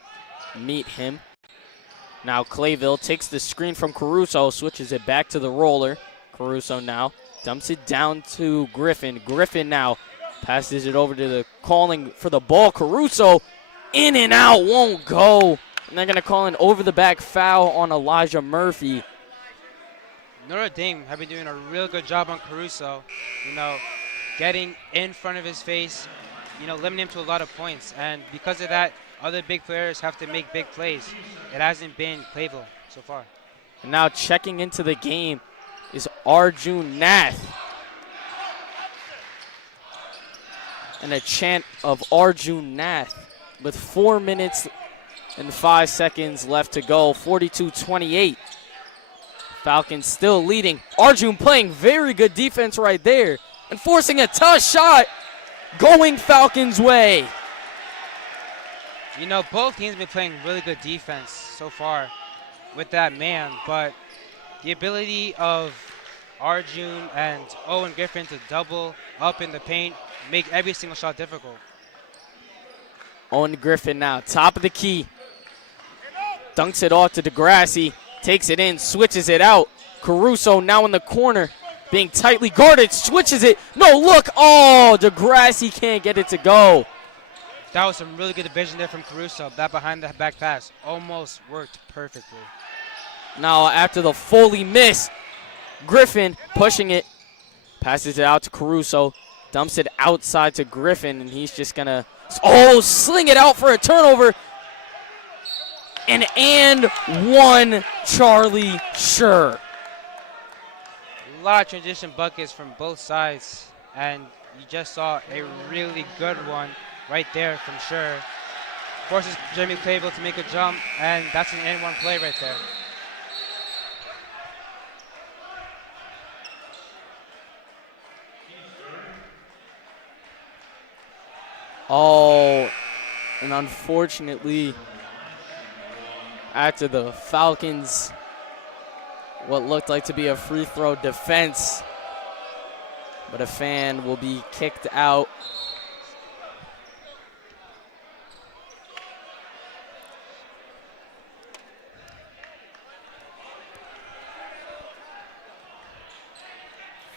meet him. Now Clayville takes the screen from Caruso, switches it back to the roller. Caruso now dumps it down to Griffin. Griffin now passes it over to the calling for the ball. Caruso in and out, won't go. And they're going to call an over-the-back foul on Elijah Murphy. Notre Dame have been doing a real good job on Caruso, you know, getting in front of his face, you know, limiting him to a lot of points. And because of that, other big players have to make big plays. It hasn't been Clayville so far. And now checking into the game is Arjun Nath. And a chant of Arjun Nath with 4 minutes and 5 seconds left to go. 42-28. Falcons still leading. Arjun playing very good defense right there and forcing a tough shot going Falcons' way. You know, both teams have been playing really good defense so far with that man, but the ability of Arjun and Owen Griffin to double up in the paint, make every single shot difficult. Owen Griffin now, top of the key. Dunks it off to DeGrassi, takes it in, switches it out. Caruso now in the corner, being tightly guarded, switches it. No, look, oh, DeGrassi can't get it to go. That was some really good division there from Caruso. That behind the back pass almost worked perfectly. Now after the Foley miss, Griffin pushing it, passes it out to Caruso, dumps it outside to Griffin, and he's just gonna, sling it out for a turnover. And one, Charlie Scher. A lot of transition buckets from both sides, and you just saw a really good one right there from Scher. Forces Jeremy Clayville to make a jump, and that's an N1 play right there. Oh, and unfortunately, after the Falcons, what looked like to be a free throw defense, but a fan will be kicked out.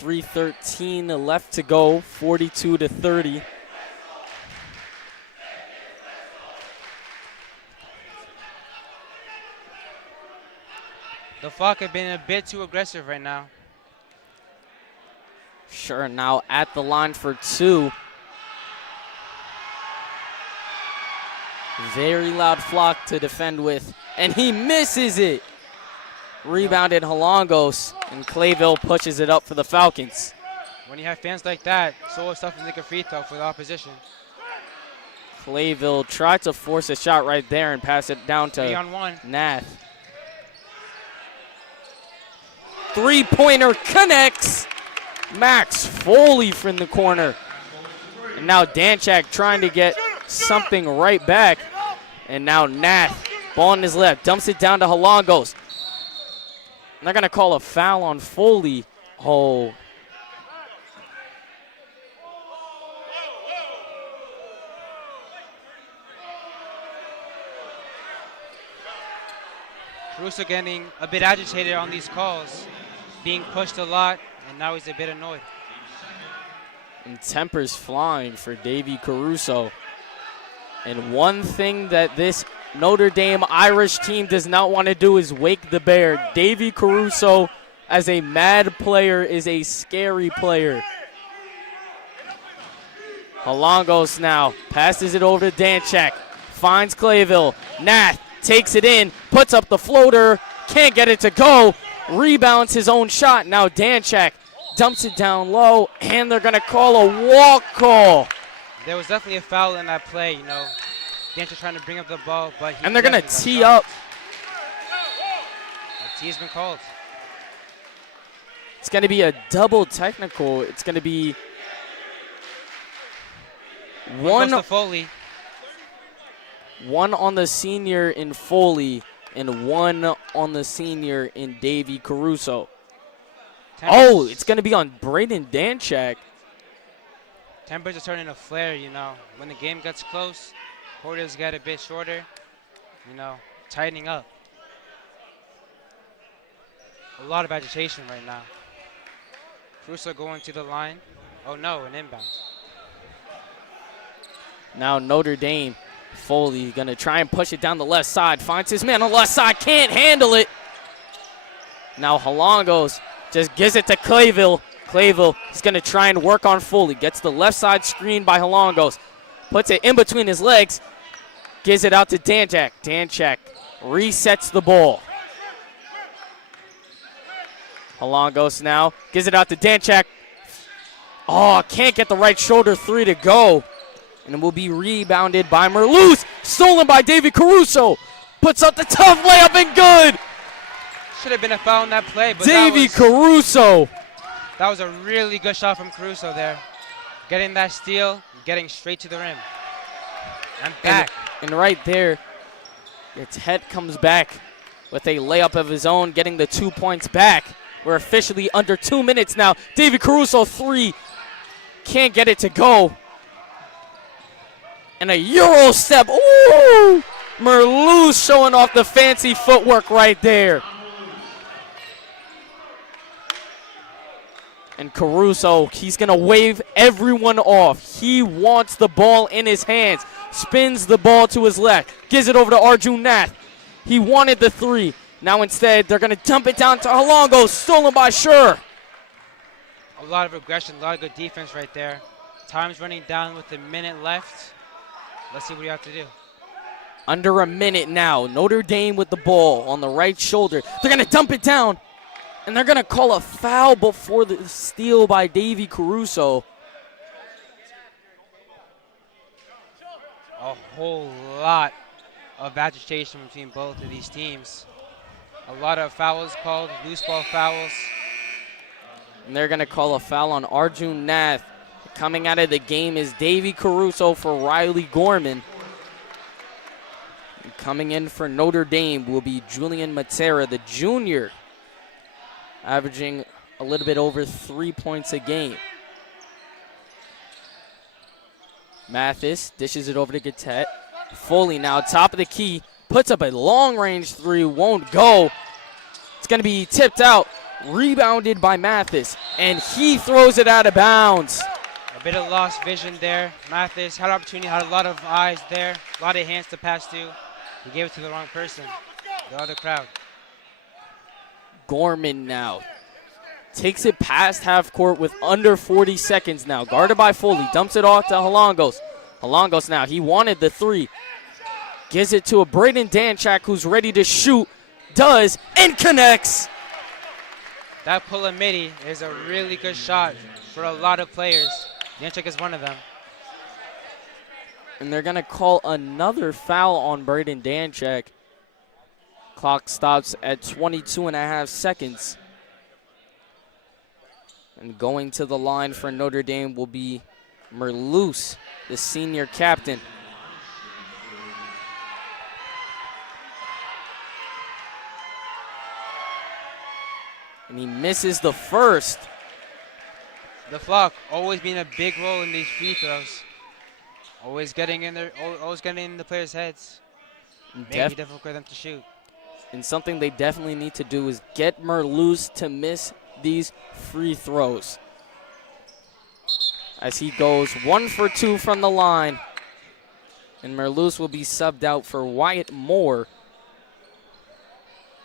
.313 left to go, 42-30. The Falcons have been a bit too aggressive right now. Sure, now at the line for two. Very loud flock to defend with, and he misses it. Rebounded Halongos, and Clayville pushes it up for the Falcons. When you have fans like that, so it's tough to make a free throw for the opposition. Clayville tried to force a shot right there and pass it down to 3-on-1. Nath. Three-pointer connects. Max Foley from the corner. And now Danchak trying to get something right back. And now Nath, ball on his left, dumps it down to Halongos. And they're going to call a foul on Foley. Oh, Caruso getting a bit agitated on these calls, being pushed a lot, and now he's a bit annoyed. And tempers flying for Davy Caruso. And one thing that this Notre Dame Irish team does not want to do is wake the bear. Davy Caruso, as a mad player, is a scary player. Halongos now passes it over to Danchak. Finds Clayville. Nath takes it in, puts up the floater, can't get it to go. Rebounds his own shot. Now Danchak dumps it down low, and they're going to call a walk call. There was definitely a foul in that play, you know. Danchak trying to bring up the ball, but and they're going to tee up. The tee has been called. It's going to be a double technical. It's going to be one on the senior in Foley and one on the senior in Davy Caruso. Oh, it's going to be on Braden Danchak. Tempers are starting to flare, you know. When the game gets close, quarters get a bit shorter, you know, tightening up. A lot of agitation right now. Caruso going to the line. Oh no, an inbound. Now Notre Dame, Foley going to try and push it down the left side. Finds his man on the left side, can't handle it. Now Halongos just gives it to Clayville. Clayville is going to try and work on Foley. Gets the left side screen by Halongos. Puts it in between his legs. Gives it out to Danchak. Danchak resets the ball. Halongos now gives it out to Danchak. Oh, can't get the right shoulder three to go. And it will be rebounded by Merluz. Stolen by Davy Caruso. Puts up the tough layup and good. Should have been a foul in that play, but Davy Caruso. That was a really good shot from Caruso there. Getting that steal, getting straight to the rim. And back. And right there, Tet comes back with a layup of his own, getting the 2 points back. We're officially under 2 minutes now. Davy Caruso, three. Can't get it to go. And a Euro step. Ooh! Merluz showing off the fancy footwork right there. And Caruso, he's going to wave everyone off. He wants the ball in his hands. Spins the ball to his left. Gives it over to Arjun Nath. He wanted the three. Now instead, they're going to dump it down to Halongo. Stolen by Schur. A lot of aggression, a lot of good defense right there. Time's running down with a minute left. Let's see what we have to do. Under a minute now. Notre Dame with the ball on the right shoulder. They're going to dump it down. And they're going to call a foul before the steal by Davy Caruso. A whole lot of agitation between both of these teams. A lot of fouls called, loose ball fouls. And they're going to call a foul on Arjun Nath. Coming out of the game is Davy Caruso for Riley Gorman. And coming in for Notre Dame will be Julian Matera, the junior, averaging a little bit over 3 points a game. Mathis dishes it over to Gattet. Foley now top of the key, puts up a long-range three, won't go. It's going to be tipped out, rebounded by Mathis, and he throws it out of bounds. A bit of lost vision there. Mathis had an opportunity, had a lot of eyes there, a lot of hands to pass to. He gave it to the wrong person, the other crowd. Gorman now takes it past half court with under 40 seconds now. Guarded by Foley, dumps it off to Halongos. Halongos now, he wanted the three. Gives it to a Braden Danchak who's ready to shoot. Does, and connects. That pull-up midi is a really good shot for a lot of players. Danchak is one of them. And they're going to call another foul on Braden Danchak. Clock stops at 22 and a half seconds. And going to the line for Notre Dame will be Merluz, the senior captain. And he misses the first. The flock always being a big role in these free throws. Always getting in there, always getting in the players' heads. Making it difficult for them to shoot. And something they definitely need to do is get Merluz to miss these free throws. As he goes 1 for 2 from the line. And Merluz will be subbed out for Wyatt Moore,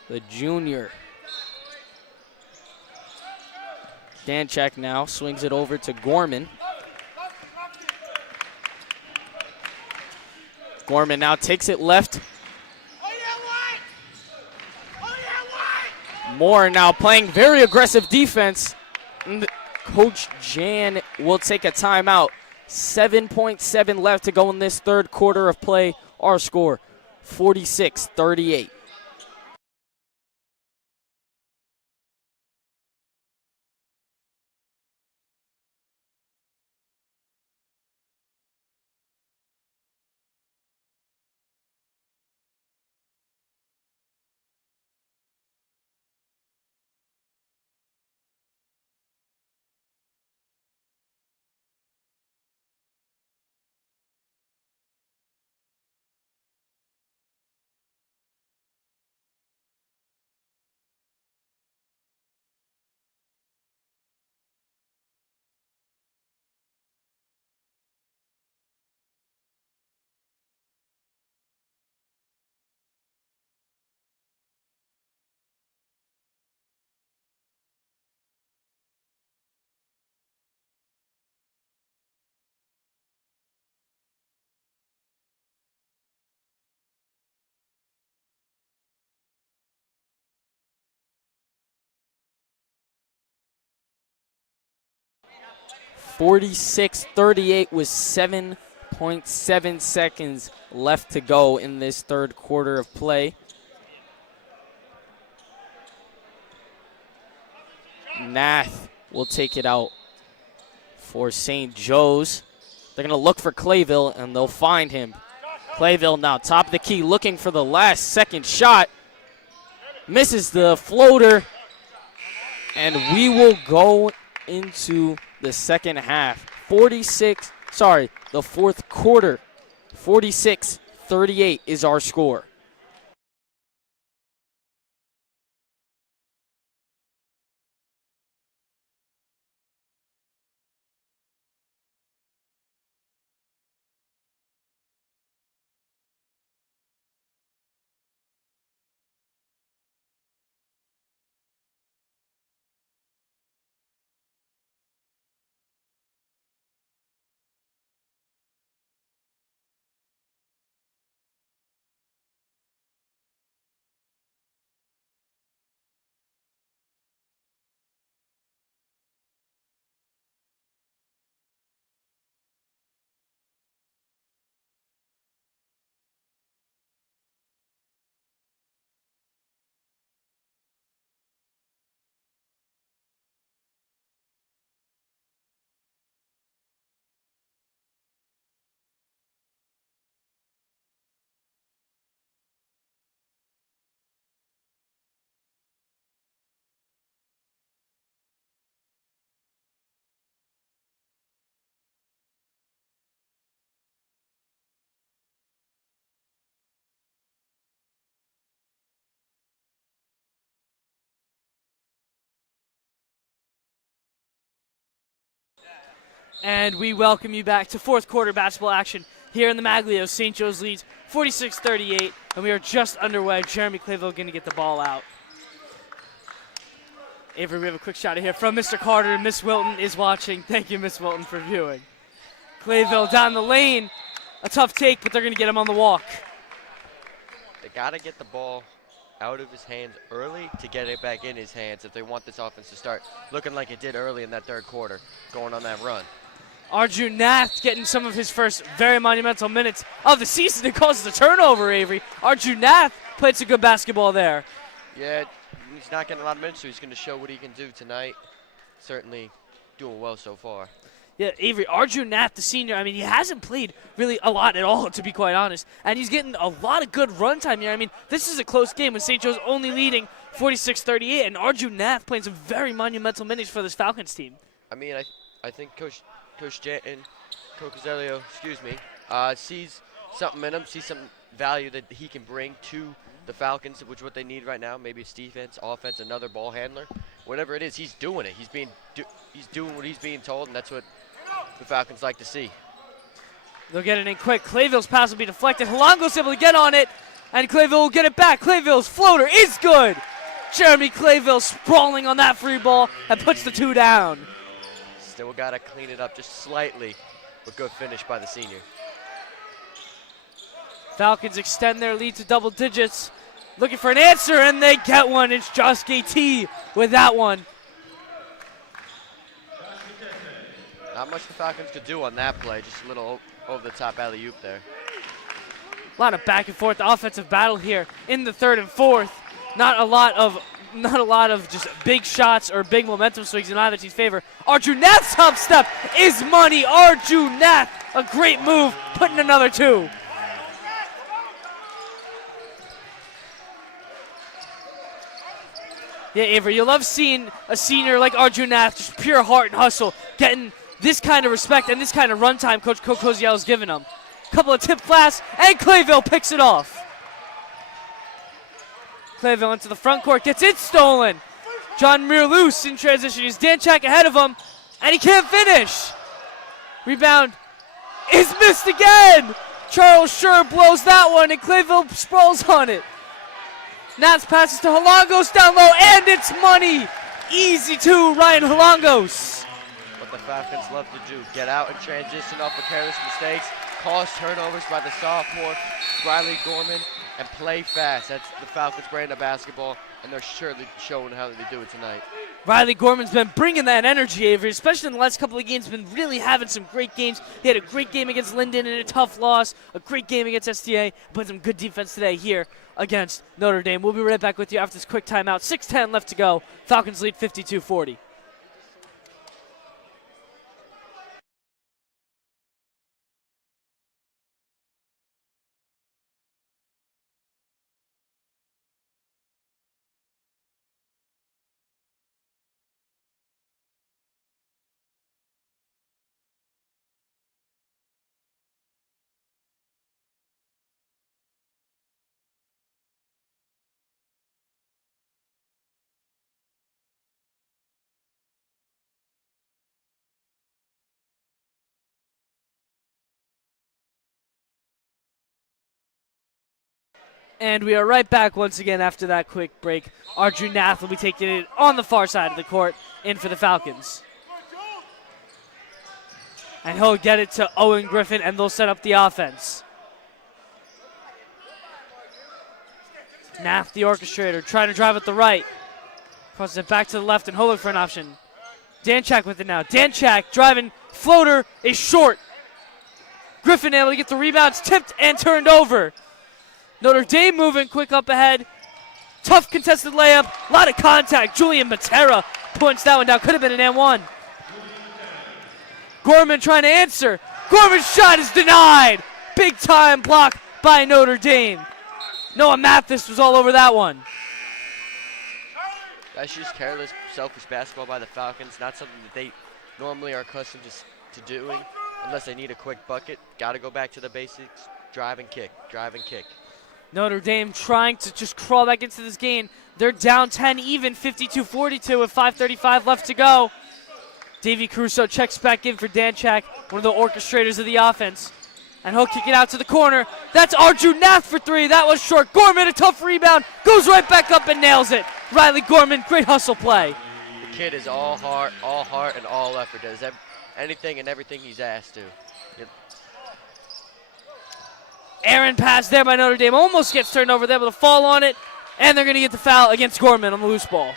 the junior. Danchak now swings it over to Gorman. Gorman now takes it left. Moore now playing very aggressive defense. And Coach Jan will take a timeout. 7.7 left to go in this third quarter of play. Our score, 46-38. (46-38) with 7.7 seconds left to go in this third quarter of play. Nath will take it out for St. Joe's. They're going to look for Clayville, and they'll find him. Clayville now top of the key, looking for the last second shot. Misses the floater, and we will go into the second half. The fourth quarter. 46-38 is our score. And we welcome you back to fourth quarter basketball action here in the Maglio. St. Joe's leads 46-38, and we are just underway. Jeremy Clayville going to get the ball out. Avery, we have a quick shot here from Mr. Carter. Miss Wilton is watching. Thank you, Miss Wilton, for viewing. Clayville down the lane. A tough take, but they're going to get him on the walk. They got to get the ball out of his hands early to get it back in his hands if they want this offense to start looking like it did early in that third quarter, going on that run. Arjun Nath getting some of his first very monumental minutes of the season. It causes a turnover, Avery. Arjun Nath played some good basketball there. Yeah, he's not getting a lot of minutes, so he's going to show what he can do tonight. Certainly doing well so far. Yeah, Avery, Arjun Nath, the senior, I mean, he hasn't played really a lot at all, to be quite honest. And he's getting a lot of good run time here. I mean, this is a close game with St. Joe's only leading 46-38, and Arjun Nath playing some very monumental minutes for this Falcons team. I mean, I think Coach Janton, Coach Zelio, sees something in him, sees some value that he can bring to the Falcons, which what they need right now, maybe it's defense, offense, another ball handler. Whatever it is, he's doing it. He's doing what he's being told, and that's what the Falcons like to see. They'll get it in quick. Clayville's pass will be deflected. Halongo's able to get on it, and Clayville will get it back. Clayville's floater is good. Jeremy Clayville sprawling on that free ball and puts the 2 down. Still got to clean it up just slightly, but good finish by the senior. Falcons extend their lead to double digits. Looking for an answer, and they get one. It's Josh T with that one. Not much the Falcons could do on that play. Just a little over-the-top alley-oop there. A lot of back and forth offensive battle here in the 3rd and 4th. Not a lot of just big shots or big momentum swings in either team's favor. Arjunath's hop step is money. Arjunath, a great move, putting another 2. Yeah, Avery, you love seeing a senior like Arjunath, just pure heart and hustle, getting this kind of respect and this kind of runtime Coach Koziel is giving him. Couple of tip flash, and Clayville picks it off. Clayville into the front court, gets it stolen. John Muir loose in transition. He's Danchak ahead of him, and he can't finish. Rebound is missed again. Charles Schur blows that one, and Clayville sprawls on it. Nats passes to Halongos down low, and it's money. Easy 2, Ryan Halongos. What the Falcons love to do, get out and transition off of careless mistakes, cause turnovers by the sophomore, Riley Gorman, and play fast. That's the Falcons' brand of basketball, and they're surely showing how they do it tonight. Riley Gorman's been bringing that energy, Avery, especially in the last couple of games. Been really having some great games. He had a great game against Linden in a tough loss, a great game against STA, but some good defense today here against Notre Dame. We'll be right back with you after this quick timeout. 6:10 left to go. Falcons lead 52-40. And we are right back once again after that quick break. Arjunath will be taking it on the far side of the court in for the Falcons. And he'll get it to Owen Griffin, and they'll set up the offense. Nath, the orchestrator, trying to drive at the right. Crosses it back to the left, and he'll look for an option. Danchak with it now. Danchak driving, floater is short. Griffin able to get the rebounds, tipped and turned over. Notre Dame moving quick up ahead. Tough contested layup. A lot of contact. Julian Matera points that one down. Could have been an and 1. Gorman trying to answer. Gorman's shot is denied. Big time block by Notre Dame. Noah Mathis was all over that one. That's just careless, selfish basketball by the Falcons. Not something that they normally are accustomed to doing unless they need a quick bucket. Got to go back to the basics. Drive and kick. Drive and kick. Notre Dame trying to just crawl back into this game. They're down 10 even, 52-42 with 5:35 left to go. Davey Caruso checks back in for Danchak, one of the orchestrators of the offense. And he'll kick it out to the corner. That's Arjunath for 3. That was short. Gorman, a tough rebound. Goes right back up and nails it. Riley Gorman, great hustle play. The kid is all heart, and all effort. Does anything and everything he's asked to. Yep. Aaron pass there by Notre Dame. Almost gets turned over. They're able to fall on it. And they're going to get the foul against Gorman on the loose ball.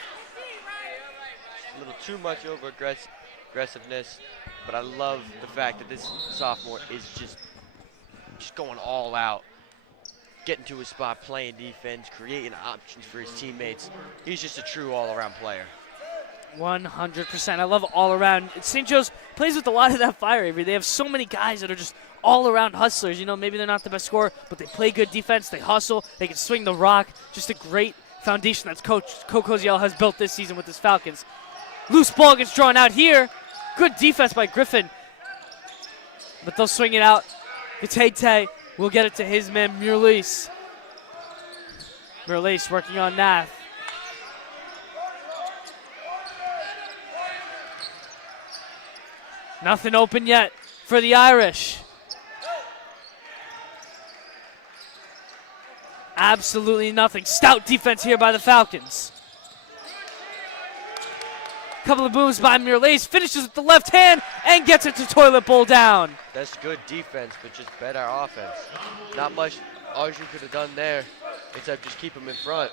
A little too much over aggressiveness. But I love the fact that this sophomore is just going all out. Getting to his spot, playing defense, creating options for his teammates. He's just a true all-around player. 100%. I love all around. St. Joe's plays with a lot of that fire, Avery. They have so many guys that are just all-around hustlers. You know, maybe they're not the best scorer, but they play good defense. They hustle. They can swing the rock. Just a great foundation that Coach Koziel has built this season with his Falcons. Loose ball gets drawn out here. Good defense by Griffin. But they'll swing it out. Gatete will get it to his man, Murlis. Lace working on Nath. Nothing open yet for the Irish. Absolutely nothing. Stout defense here by the Falcons. Couple of moves by Lace, finishes with the left hand and gets it to toilet bowl down. That's good defense, but just better offense. Not much Arjun could have done there, except just keep him in front.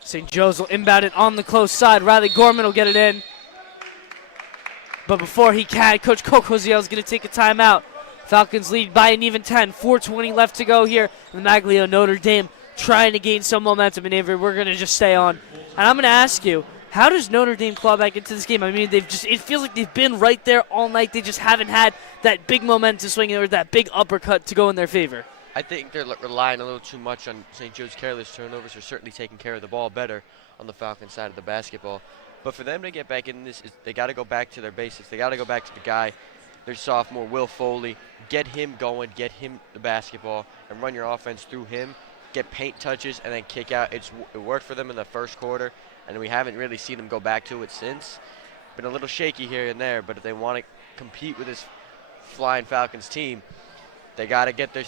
St. Joe's will inbound it on the close side. Riley Gorman will get it in. But before he can, Coach Kokoziel is going to take a timeout. Falcons lead by an even 10. 4:20 left to go here. The Maglio Notre Dame trying to gain some momentum. And Avery, we're going to just stay on. And I'm going to ask you, how does Notre Dame claw back into this game? I mean, it feels like they've been right there all night. They just haven't had that big momentum swing or that big uppercut to go in their favor. I think they're relying a little too much on St. Joe's careless turnovers. They're certainly taking care of the ball better on the Falcons side of the basketball. But for them to get back in this, they got to go back to their basics. They got to go back to the guy, their sophomore, Will Foley. Get him going, get him the basketball, and run your offense through him. Get paint touches and then kick out. It worked for them in the first quarter, and we haven't really seen them go back to it since. Been a little shaky here and there, but if they want to compete with this flying Falcons team, they got to get their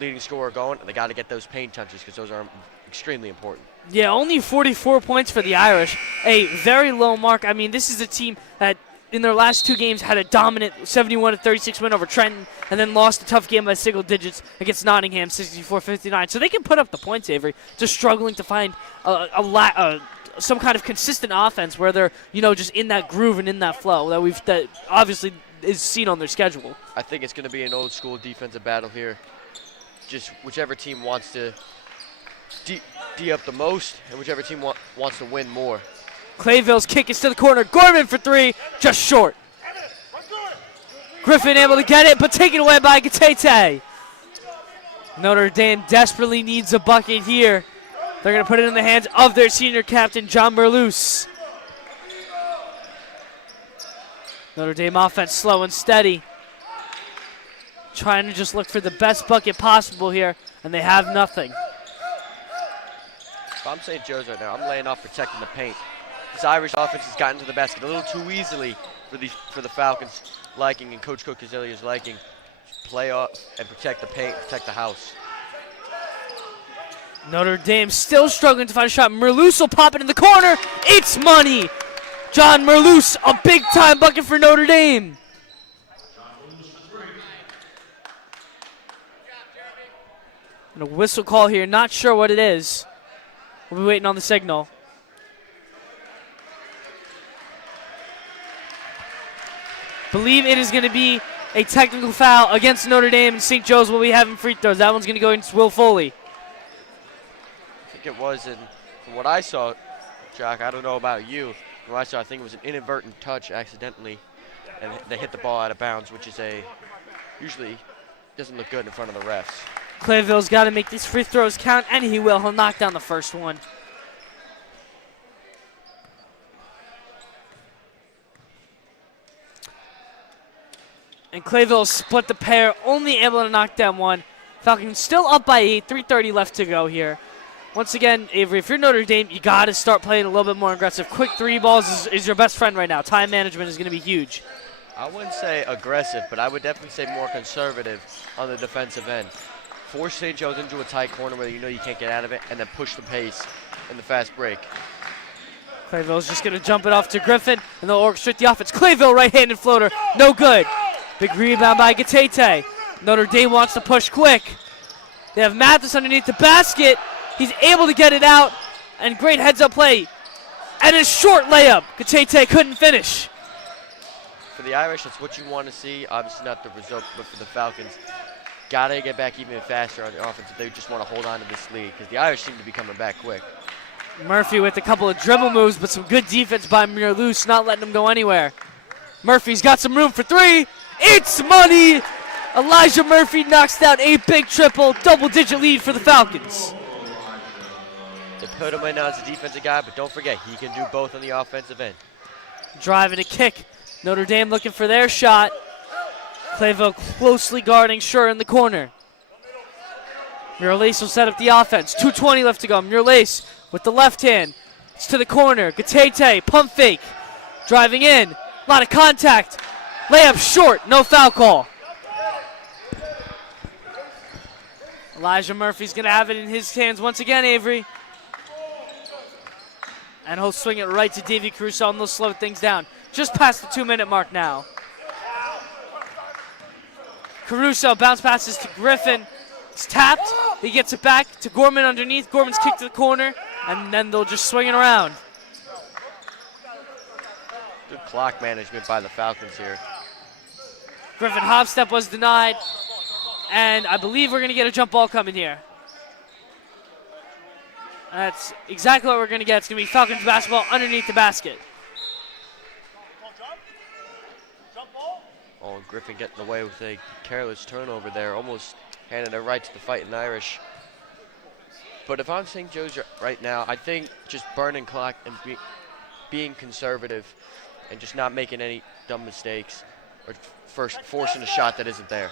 leading scorer going, and they got to get those paint touches because those are extremely important. Yeah, only 44 points for the Irish, a very low mark. I mean, this is a team that in their last two games had a dominant 71-36 win over Trenton and then lost a tough game by single digits against Nottingham, 64-59. So they can put up the points, Avery, just struggling to find some kind of consistent offense where they're, just in that groove and in that flow that obviously is seen on their schedule. I think it's going to be an old school defensive battle here. Just whichever team wants to D up the most, and whichever team wants to win more. Clayville's kick is to the corner. Gorman for three, just short. Griffin able to get it, but taken away by Gatete. Notre Dame desperately needs a bucket here. They're going to put it in the hands of their senior captain, John Merloose. Notre Dame offense slow and steady. Trying to just look for the best bucket possible here, and they have nothing. If I'm St. Joe's right now, I'm laying off protecting the paint. This Irish offense has gotten to the basket a little too easily for the Falcons' liking and Coach Kokazilia's liking. Play off and protect the paint, protect the house. Notre Dame still struggling to find a shot. Merloose will pop it in the corner. It's money. John Merloose, a big-time bucket for Notre Dame. And a whistle call here. Not sure what it is. We'll be waiting on the signal. Believe it is going to be a technical foul against Notre Dame, and St. Joe's will be having free throws. That one's going to go against Will Foley. I think it was, and from what I saw, Jack, I don't know about you. From what I saw, I think it was an inadvertent touch accidentally, and they hit the ball out of bounds, which is usually doesn't look good in front of the refs. Clayville's got to make these free throws count, and he will. He'll knock down the first one. And Clayville split the pair, only able to knock down one. Falcons still up by 8, 3:30 left to go here. Once again, Avery, if you're Notre Dame, you got to start playing a little bit more aggressive. Quick three balls is your best friend right now. Time management is going to be huge. I wouldn't say aggressive, but I would definitely say more conservative on the defensive end. Force St. Joe's into a tight corner where you know you can't get out of it, and then push the pace in the fast break. Clayville's just going to jump it off to Griffin, and they'll orchestrate the offense. Clayville, right-handed floater, no good. Big rebound by Gatete. Notre Dame wants to push quick. They have Mathis underneath the basket. He's able to get it out, and great heads-up play. And a short layup. Gatete couldn't finish. For the Irish, that's what you want to see. Obviously not the result, but for the Falcons, got to get back even faster on the offense if they just want to hold on to this lead, because the Irish seem to be coming back quick. Murphy with a couple of dribble moves, but some good defense by Merloose, not letting him go anywhere. Murphy's got some room for three. It's money. Elijah Murphy knocks down a big triple, double-digit lead for the Falcons. They put him in as a defensive guy, but don't forget, he can do both on the offensive end. Driving a kick. Notre Dame looking for their shot. Clayville closely guarding Schur in the corner. Muralace will set up the offense. 2:20 left to go. Muralace with the left hand. It's to the corner. Gatete, pump fake. Driving in. A lot of contact. Layup short. No foul call. Elijah Murphy's going to have it in his hands once again, Avery. And he'll swing it right to Davey Caruso, and they'll slow things down. Just past the 2-minute mark now. Caruso bounce passes to Griffin. It's tapped. He gets it back to Gorman underneath. Gorman's kick to the corner, and then they'll just swing it around. Good clock management by the Falcons here. Griffin hop step was denied, and I believe we're going to get a jump ball coming here. That's exactly what we're going to get. It's going to be Falcons basketball underneath the basket. Oh, and Griffin getting away with a careless turnover there, almost handed it right to the Fighting Irish. But if I'm St. Joe's right now, I think just burning clock and being conservative and just not making any dumb mistakes or first forcing a shot that isn't there.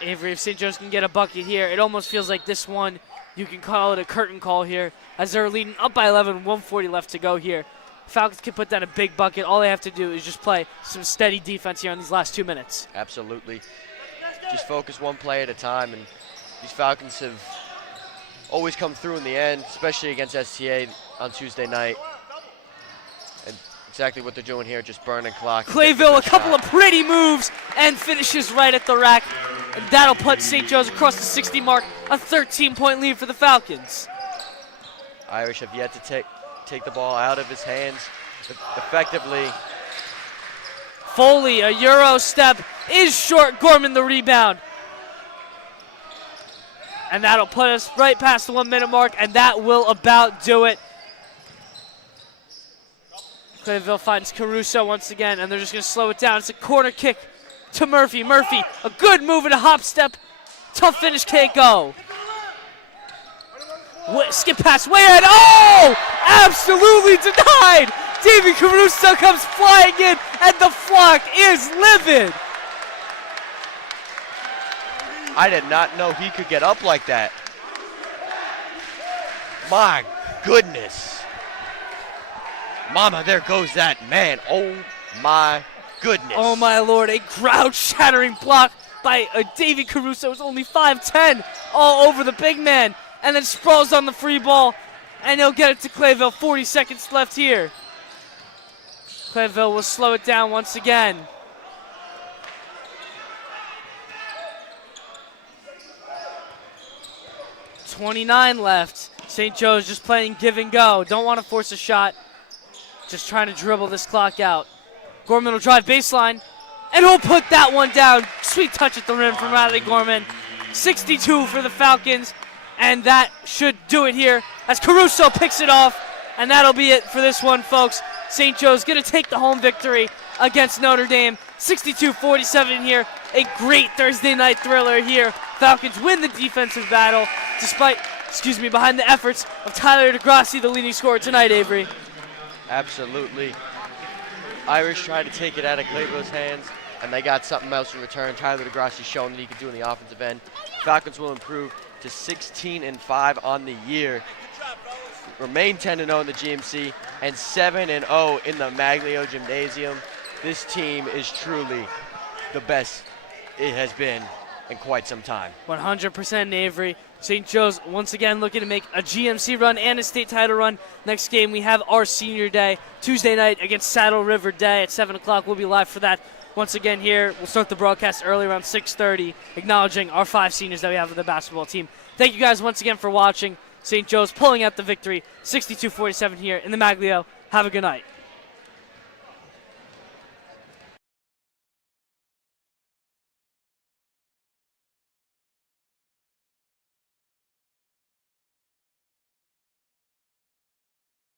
Avery, if St. Joe's can get a bucket here, it almost feels like this one, you can call it a curtain call here, as they're leading up by 11, 140 left to go here. Falcons can put down a big bucket. All they have to do is just play some steady defense here in these last 2 minutes. Absolutely. Just focus one play at a time, and these Falcons have always come through in the end, especially against STA on Tuesday night. And exactly what they're doing here, just burning clock. Clayville, a couple of pretty moves, and finishes right at the rack. And that'll put St. Joe's across the 60 mark, a 13-point lead for the Falcons. Irish have yet to take the ball out of his hands effectively. Foley, a Euro step, is short. Gorman the rebound. And that'll put us right past the 1-minute mark, and that will about do it. Clayville finds Caruso once again, and they're just going to slow it down. It's a corner kick to Murphy. Murphy, a good move and a hop step. Tough finish, can't go. Skip pass way ahead. Oh! Absolutely denied! Davey Caruso comes flying in, and the flock is livid. I did not know he could get up like that. My goodness. Mama, there goes that man. Oh my goodness. Oh my lord, a crowd-shattering block by Davey Caruso, who's only 5'10", all over the big man, and then sprawls on the free ball, and he'll get it to Clayville. 40 seconds left here. Clayville will slow it down once again. .29 left. St. Joe's just playing give and go. Don't want to force a shot. Just trying to dribble this clock out. Gorman will drive baseline, and he'll put that one down. Sweet touch at the rim from Riley Gorman. 62 for the Falcons, and that should do it here as Caruso picks it off, and that'll be it for this one, folks. St. Joe's going to take the home victory against Notre Dame. 62-47 here. A great Thursday night thriller here. Falcons win the defensive battle behind the efforts of Tyler DeGrassi, the leading scorer tonight, Avery. Absolutely. Irish tried to take it out of Clayville's hands, and they got something else in return. Tyler DeGrassi showing that he can do in the offensive end. Falcons will improve to 16-5 on the year. Remain 10-0 in the GMC and 7-0 in the Maglio Gymnasium. This team is truly the best it has been in quite some time. 100% Avery. St. Joe's once again looking to make a GMC run and a state title run. Next game we have our senior day, Tuesday night against Saddle River Day at 7 o'clock. We'll be live for that once again here. We'll start the broadcast early around 6:30, acknowledging our 5 seniors that we have with the basketball team. Thank you guys once again for watching. St. Joe's pulling out the victory, 62-47 here in the Maglio. Have a good night.